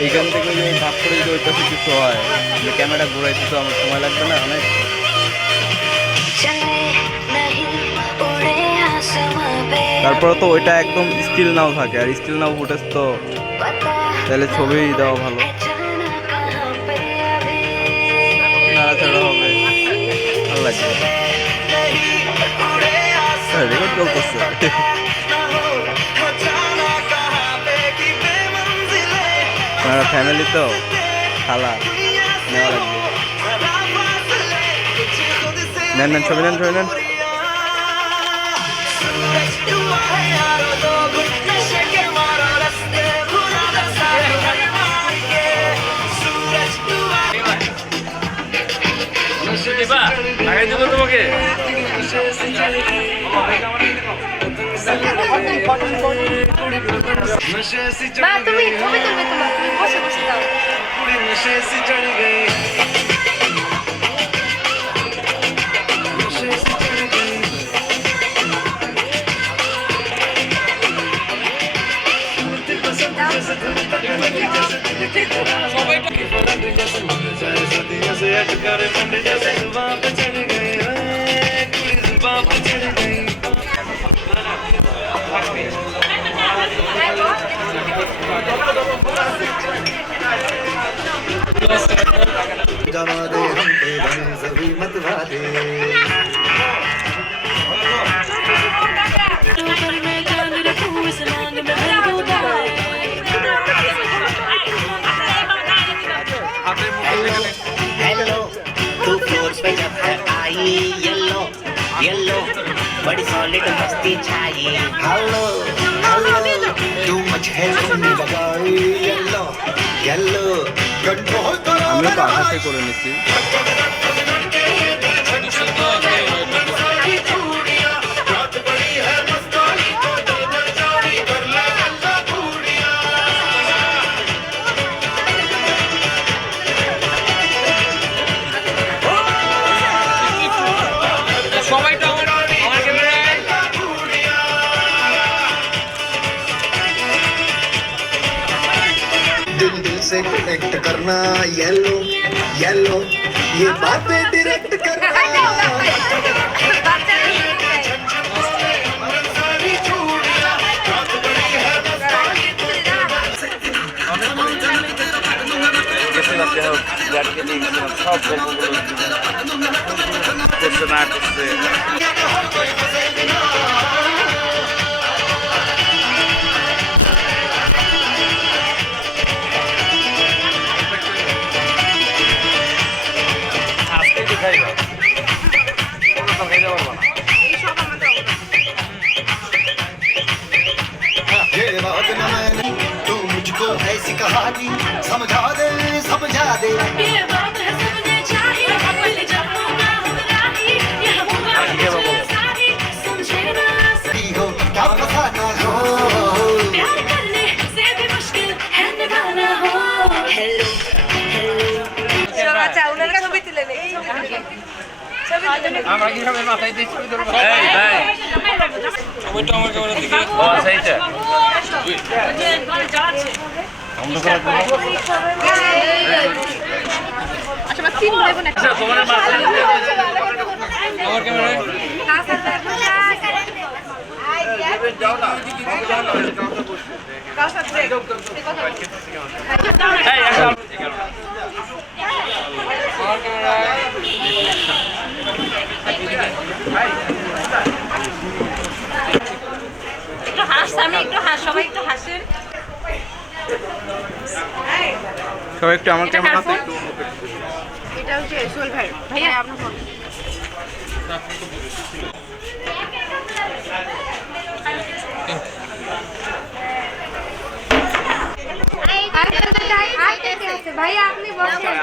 এইখান থেকে যে ভাব করে যদি ওই পাশে কিছু হয় যে ক্যামেরা ঘুরাইতে তো আমার সময় লাগবে না অনেক चले नहीं उड़े आसमां पे তারপরে তো ওইটা একদম স্টিল নাও থাকে আর স্টিল নাও ফুটেজ তো पता তাহলে ছবি দেওয়া ভালো है जाना कहाँ पे अभी নাড়াচাড়া হবে ভালো লাগবে হ্যাঁ রেকর্ড চলতেছে আপনারা ফ্যামিলি তো খালা নেওয়া লাগবে নেন নেন ছবি নেন ছবি নেন দিবা লাগাই দেবো তোমাকে মা তুমি ছবি তুলবে তোমার তুমি বসে বসে দাও সবাই हेलो तू फ्लोर पे जब है आई येलो येलो बड़ी सॉलिड मस्ती छाई हेलो हेलो तू मुझे नहीं लगाई येलो येलो कंट्रोल करो আমি তো আশাতে করে নিচ্ছি সবাই তো আমার ক্যামেরায় दिल दिल से कनेक्ट करना येलो येलो ये बातें डायरेक्ट करना সব গল্পগুলো করছে না করছে আজকে দেখাইবা কোনো খাইতে পারবো না ये बात न मैंने तू मुझको ऐसी कहानी समझा दे ये बात है सबने चाही दिल जाऊंगा हमरा ही ये हुआ सारी समझे ना दी हो क्या फसाना हो प्यार करने से भी मुश्किल है निभाना हो हेलो আচ্ছা ওনার কাছে ছবি তুলে নেই আমরা কি সবাই মাথায় দিয়ে ছবি তুলবো এই ভাই সবাই তো আমার ক্যামেরার দিকে ও সেইটা আচ্ছা বা তিন ভাই বোন আচ্ছা তোমার মাথায় আমার ক্যামেরায় যাও না এই একটা আমার ক্যামেরায় একটু হাস আমি একটু হাস সবাই একটু হাসেন সবাই একটু আমার ক্যামেরাতে একটু এটা হচ্ছে সোহেল ভাই ভাইয়া আপনার ফোন ভাইয়া আপনি বসেন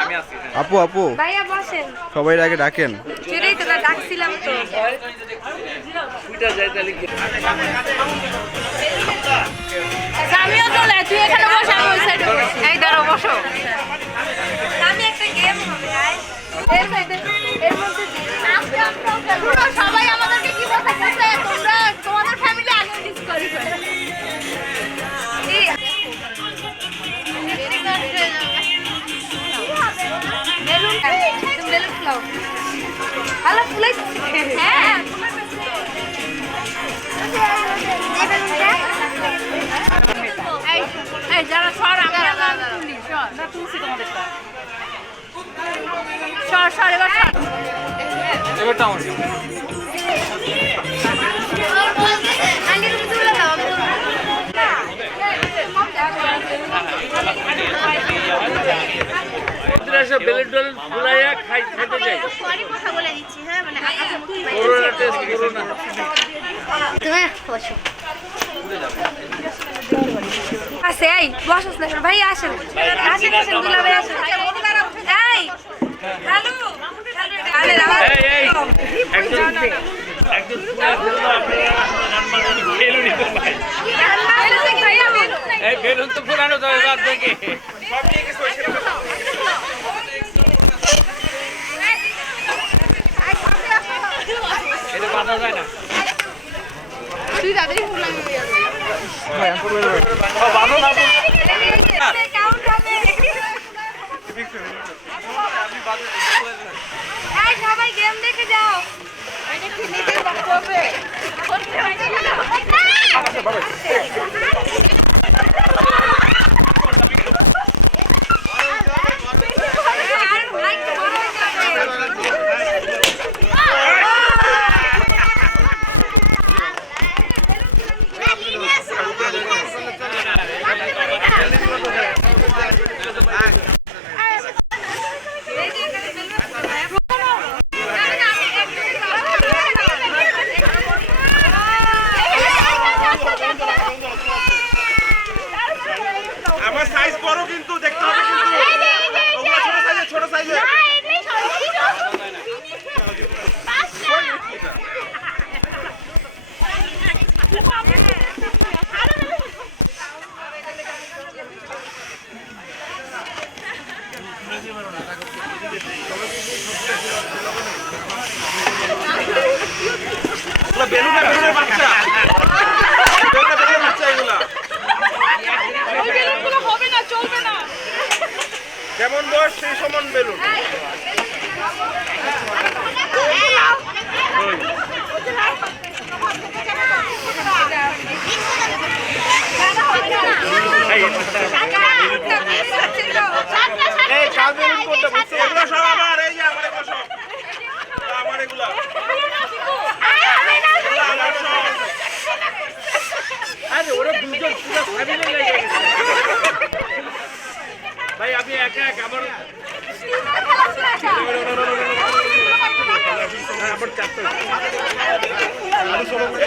আপু আপু ভাইয়া বসেন সবাই আগে ডাকেন সেটাই তো না ডাকছিলাম তো আমিও চলে তুই এখানে বস আমি ওই সাইডে এই দাঁড়াও বসো আমি একটা গেম হবে এর সাইডে এর মধ্যে পুরো সবাই আমাদেরকে কি বলতে চাইছে তোমরা তোমাদের ফ্যামিলি আগে ডিস করি হ্যালো ফুলাই হ্যাঁ এই যারা সর আমি তুলি সর না তুলছি তোমাদের সর সর এবার সর এবারটা আমার আন্টি তুমি তুলে দাও বেলের ডল ফুলাইয়া খাইতে যাই সরি কথা বলে দিচ্ছি হ্যাঁ মানে করোনা টেস্ট করোনা তুমি বসো আসে এই বসো না ভাই আসেন আসেন আসেন দুলা ভাই আসেন এই হ্যালো আরে এই একজন একজন পুরা ফেললো আপনি বেলুন নিতে ভাই এই বেলুন তো পুরানো যায় রাত থেকে সব নিয়ে গেছে এটা বাধা যায় না তুই তাড়াতাড়ি ফুল লাগিয়ে বাধা না কাউন্ট হবে এই সবাই গেম দেখে যাও এটা কি নিজে বক্তব্য হবে আর লাইক বড় হয়ে যাবে যেমন বয়স সেই সমান বেলুন। এগুলো সব আমার, এই যে আমার এগুলো সব আমার, এগুলো আমার সব। আরে ওরা দুজন পুরো ফ্যামিলি লেগে গেছে ভাই। আমি একা একা আমার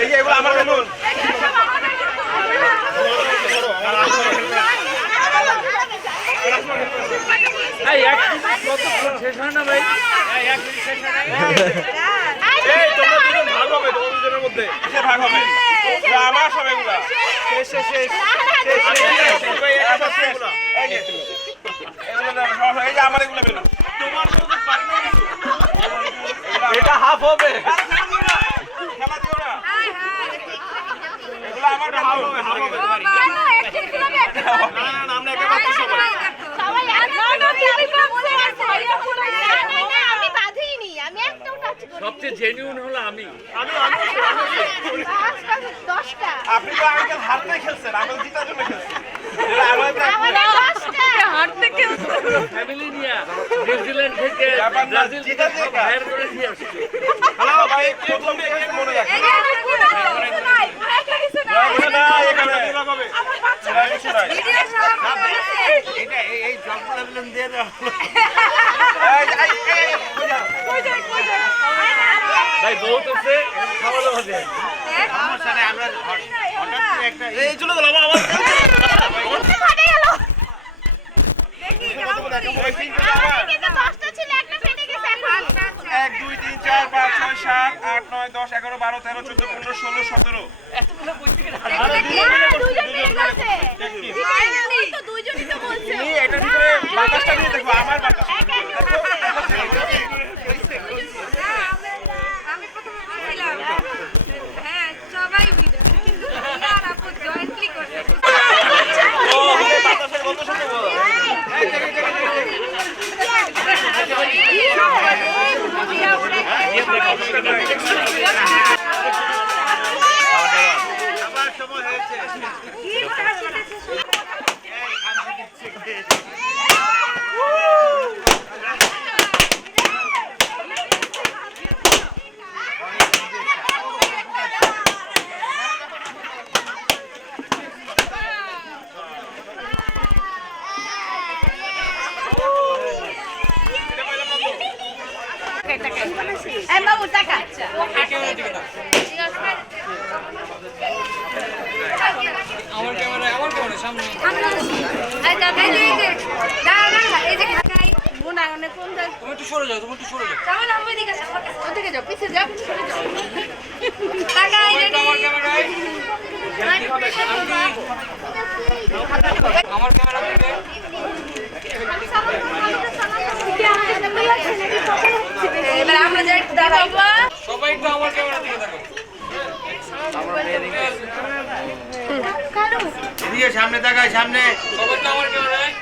এই যে এগুলো আমার বেলুন। এই এক মিনিট কতক্ষণ শেষ হয় না ভাই? এই এক মিনিট শেষ হয় না? এই তোমরা দুজন ভাগ হবে, তোমাদের দুজনের মধ্যে কিসে ভাগ হবে? এগুলো আমার সব এগুলা। শেষ শেষ শেষ শেষ শেষ। এই একা সব শেষ। এই যে এগুলো না সব, এই যে আমার এগুলো বেলুন। তোমার সাথে পার্টনার কিছু এটা হাফ হবে। খেলা দিও না। এগুলো আমার হাফ হবে, হাফ হবে। না না না, আমরা একা পাচ্ছি সবাই। সবচেয়ে জেনুইন হলো আমি। আপনি তো আগে হারতে খেলছেন, আমি জিতার জন্য খেলছি। ফ্যামিলি নিয়ে নিউজিল্যান্ড থেকে ব্রাজিল থেকে হায়ার করে দিয়ে আসছি। হ্যালো ভাই, প্রথম থেকে মনে রাখবেন। না এখানে দিবা কবে? এটা এই জলগুলো বেলুন দিয়ে দাও। ভাই বহুত আছে, খাওয়া দাওয়া দেন। সমস্যা নেই, আমরা হঠাৎ একটা এই চলে গেল আমার। 1 2 3 4 5 6 7 8 9 10 11 12 13 14 15 16 17 এতগুলো কইতে গেলে তুমি এটার ভিতরে বাতাসটা দিয়ে দেখো, আমার বাতাসটা দেখো। আমি প্রথমে বলছিলাম হ্যাঁ সবাই উইনার, কিন্তু আর আপু জয়েন্টলি করতে ও বাতাসের গন্ধ শুনতে বলো। আমার সময় হয়েছে। বাবু টাকা আমার ক্যামেরায় সামনে তুমি একটু সরে যাও, তুমি একটু সরে যাও। ওদিকে যাও, পিছিয়ে যাও, সরে যাও। আমার ক্যামেরায় আমার ক্যামেরা থেকে এবার আমরা যাই দাঁড়াবো। সবাই একটু আমার ক্যামেরা দিকে দেখো। এদিকে সামনে তাকায়, সামনে। সবাই একটু আমার ক্যামেরায়,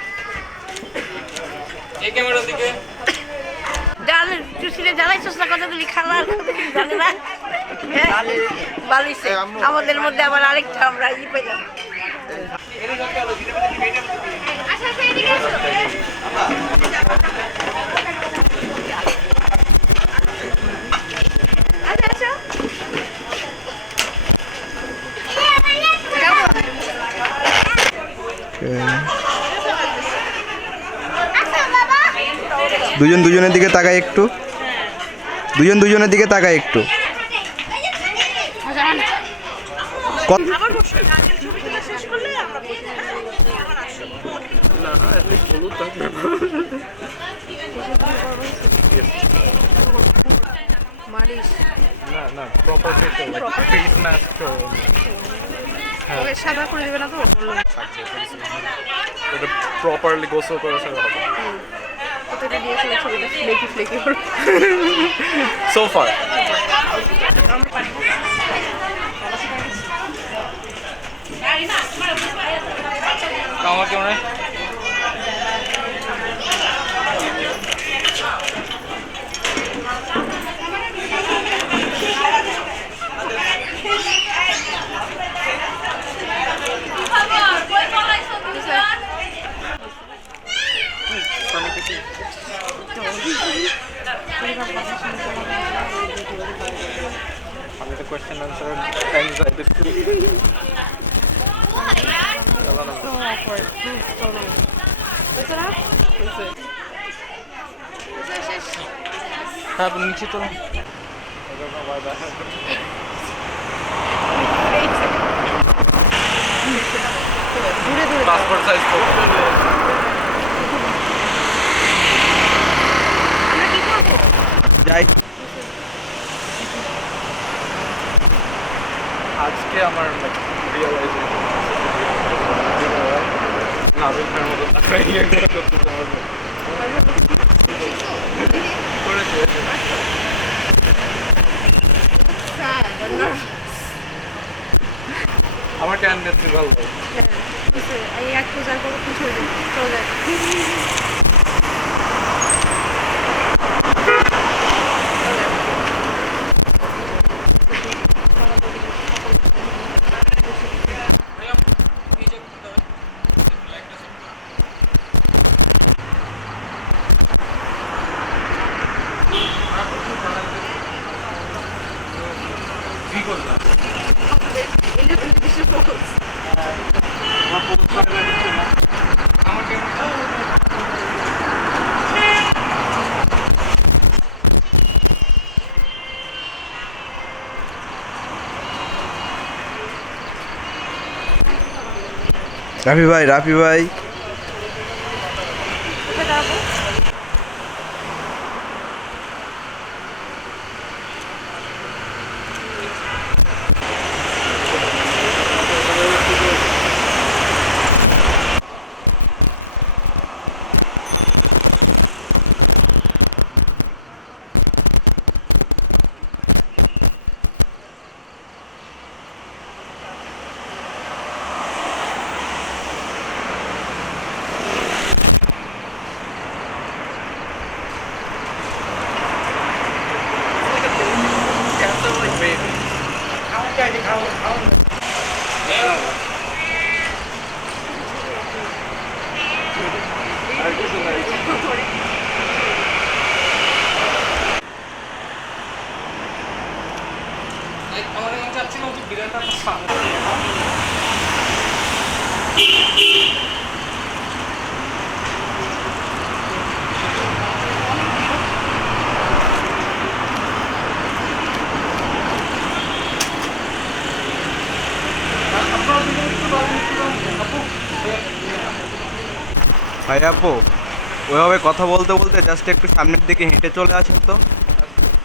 এই ক্যামেরার দিকে। আমাদের মধ্যে আবার আরেকটা আমরা ই পেলাম। দুজন দুজনের দিকে তাকায় একটু, দুজন দুজনের দিকে তাকায় একটু। সাদা করে দেবে না তো? প্রপারলি গোসল করে সেটা হবে। So far. আমার ক্যামেরায় কোয়েশ্চেন আনসার টাইম যায় একটু হ্যাঁ নিচে তো পাসপোর্ট সাইজ ফটো যাই আজকে আমার নাবিকের মতো করতে পারবো আমার ক্যান্ডিডেট ভালো এই এক পূজার করে কিছু চলে যায় রাফি ভাই আমাদের কাছে আছে না বিরাটটা ভাই আপু ওইভাবে কথা বলতে বলতে জাস্ট একটু সামনের দিকে হেঁটে চলে আসেন তো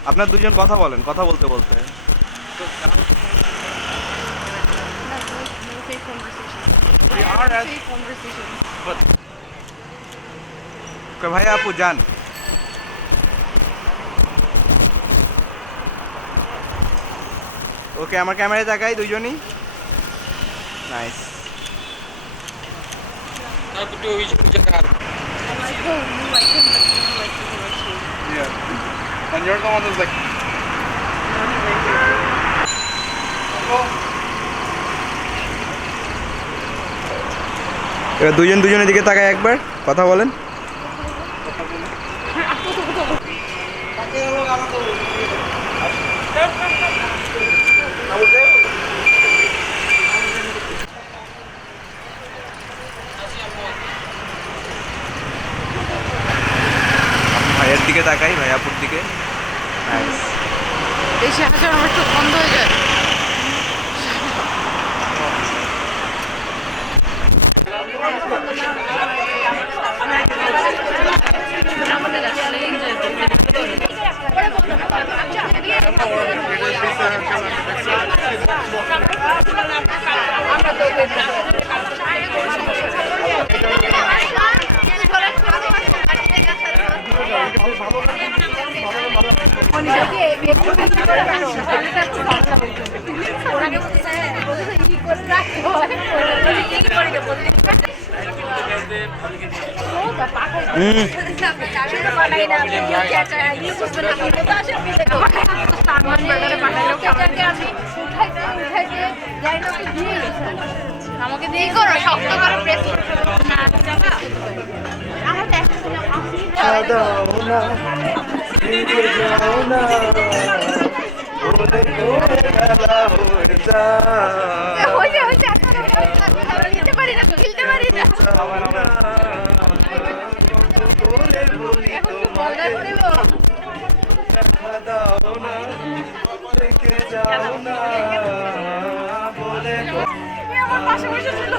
আপনার দুজন কথা বলেন কথা বলতে বলতে ভাই আপু যান ওকে আমার ক্যামেরায় তাকাই দুজনই নাইস তারপর তো ওই জায়গা Yeah. And you're the one who's like এবার দুজনের দিকে তাকায় একবার কথা বলেন ভাইয়ের দিকে তাকাই ভাইয়াপুর দিকে নাইস বেশি হাসার আমার চোখ বন্ধ হয়ে যায় আমাকে দিয়ে করো শক্ত করে প্রেস না খেলা হয়ে যায় হইছে হইছে আমরা নিতে পারি না খেলতে পারি না করে বলি তোমাকে দেখা দাও না থেকে যাও না বলে আমার পাশে বসে ছিল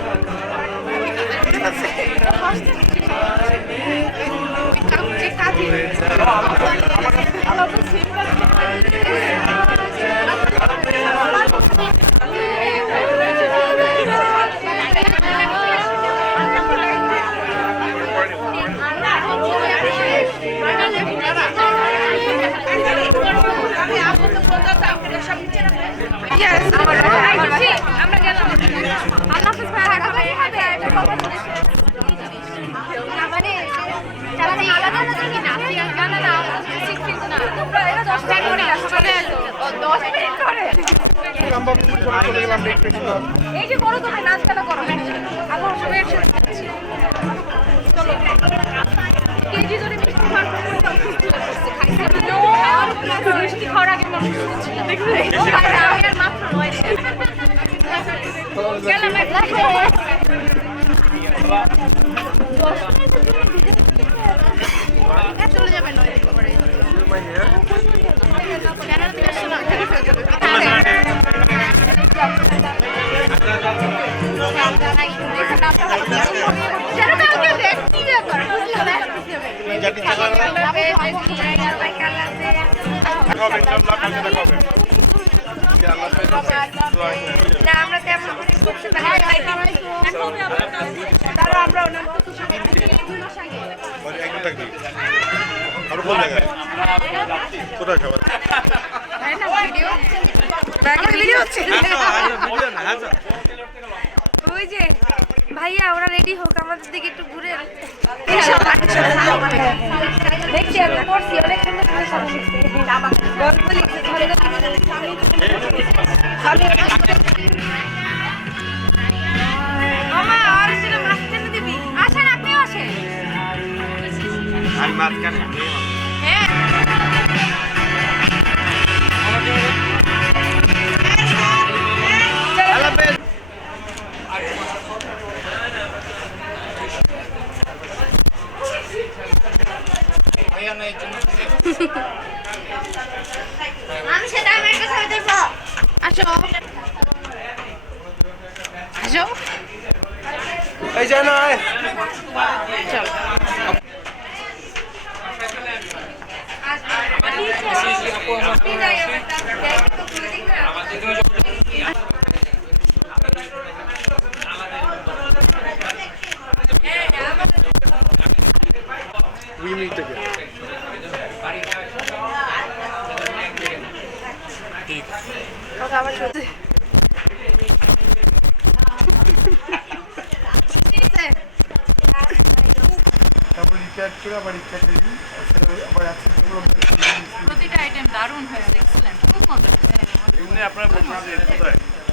আমরা গেলাম আল্লাহ হাফেজ ভাই মানে চাচি আলাদা আলাদা কি না না না না তোমরা এরা 10 মিনিট করে চলে আসো 10 মিনিট করে এই যে করো তোমরা নাচ গানা করো আমরা সবাই একসাথে যাচ্ছি চলো কেজি ধরে মিষ্টি খাওয়ার পর মিষ্টি খাওয়ার আগে মানুষ ছিল দেখবে আমি আর মাত্র 9 গেলাম চলে যাবে নয় পরে আমরা তেমন করতে পারি আমরা কোথায় খাবার ওই যে ভাইয়া ওরা রেডি হোক আমাদের দিকে একটু ঘুরে দেখছি আমি পড়ছি অনেক আসেন আপনিও আসেন আমি মাঝখানে হ্যাঁ আমি সেটা আমার কাছে দেব আসো আসো এই যে নয় চল We meet again. ওকে আবার চলছে তারপর রিচার্জ করে আবার রিচার্জ করি আবার প্রতিটা আইটেম দারুণ হয়েছে এক্সেলেন্ট খুব মজা এমনি আপনার বলছেন যে কোথায়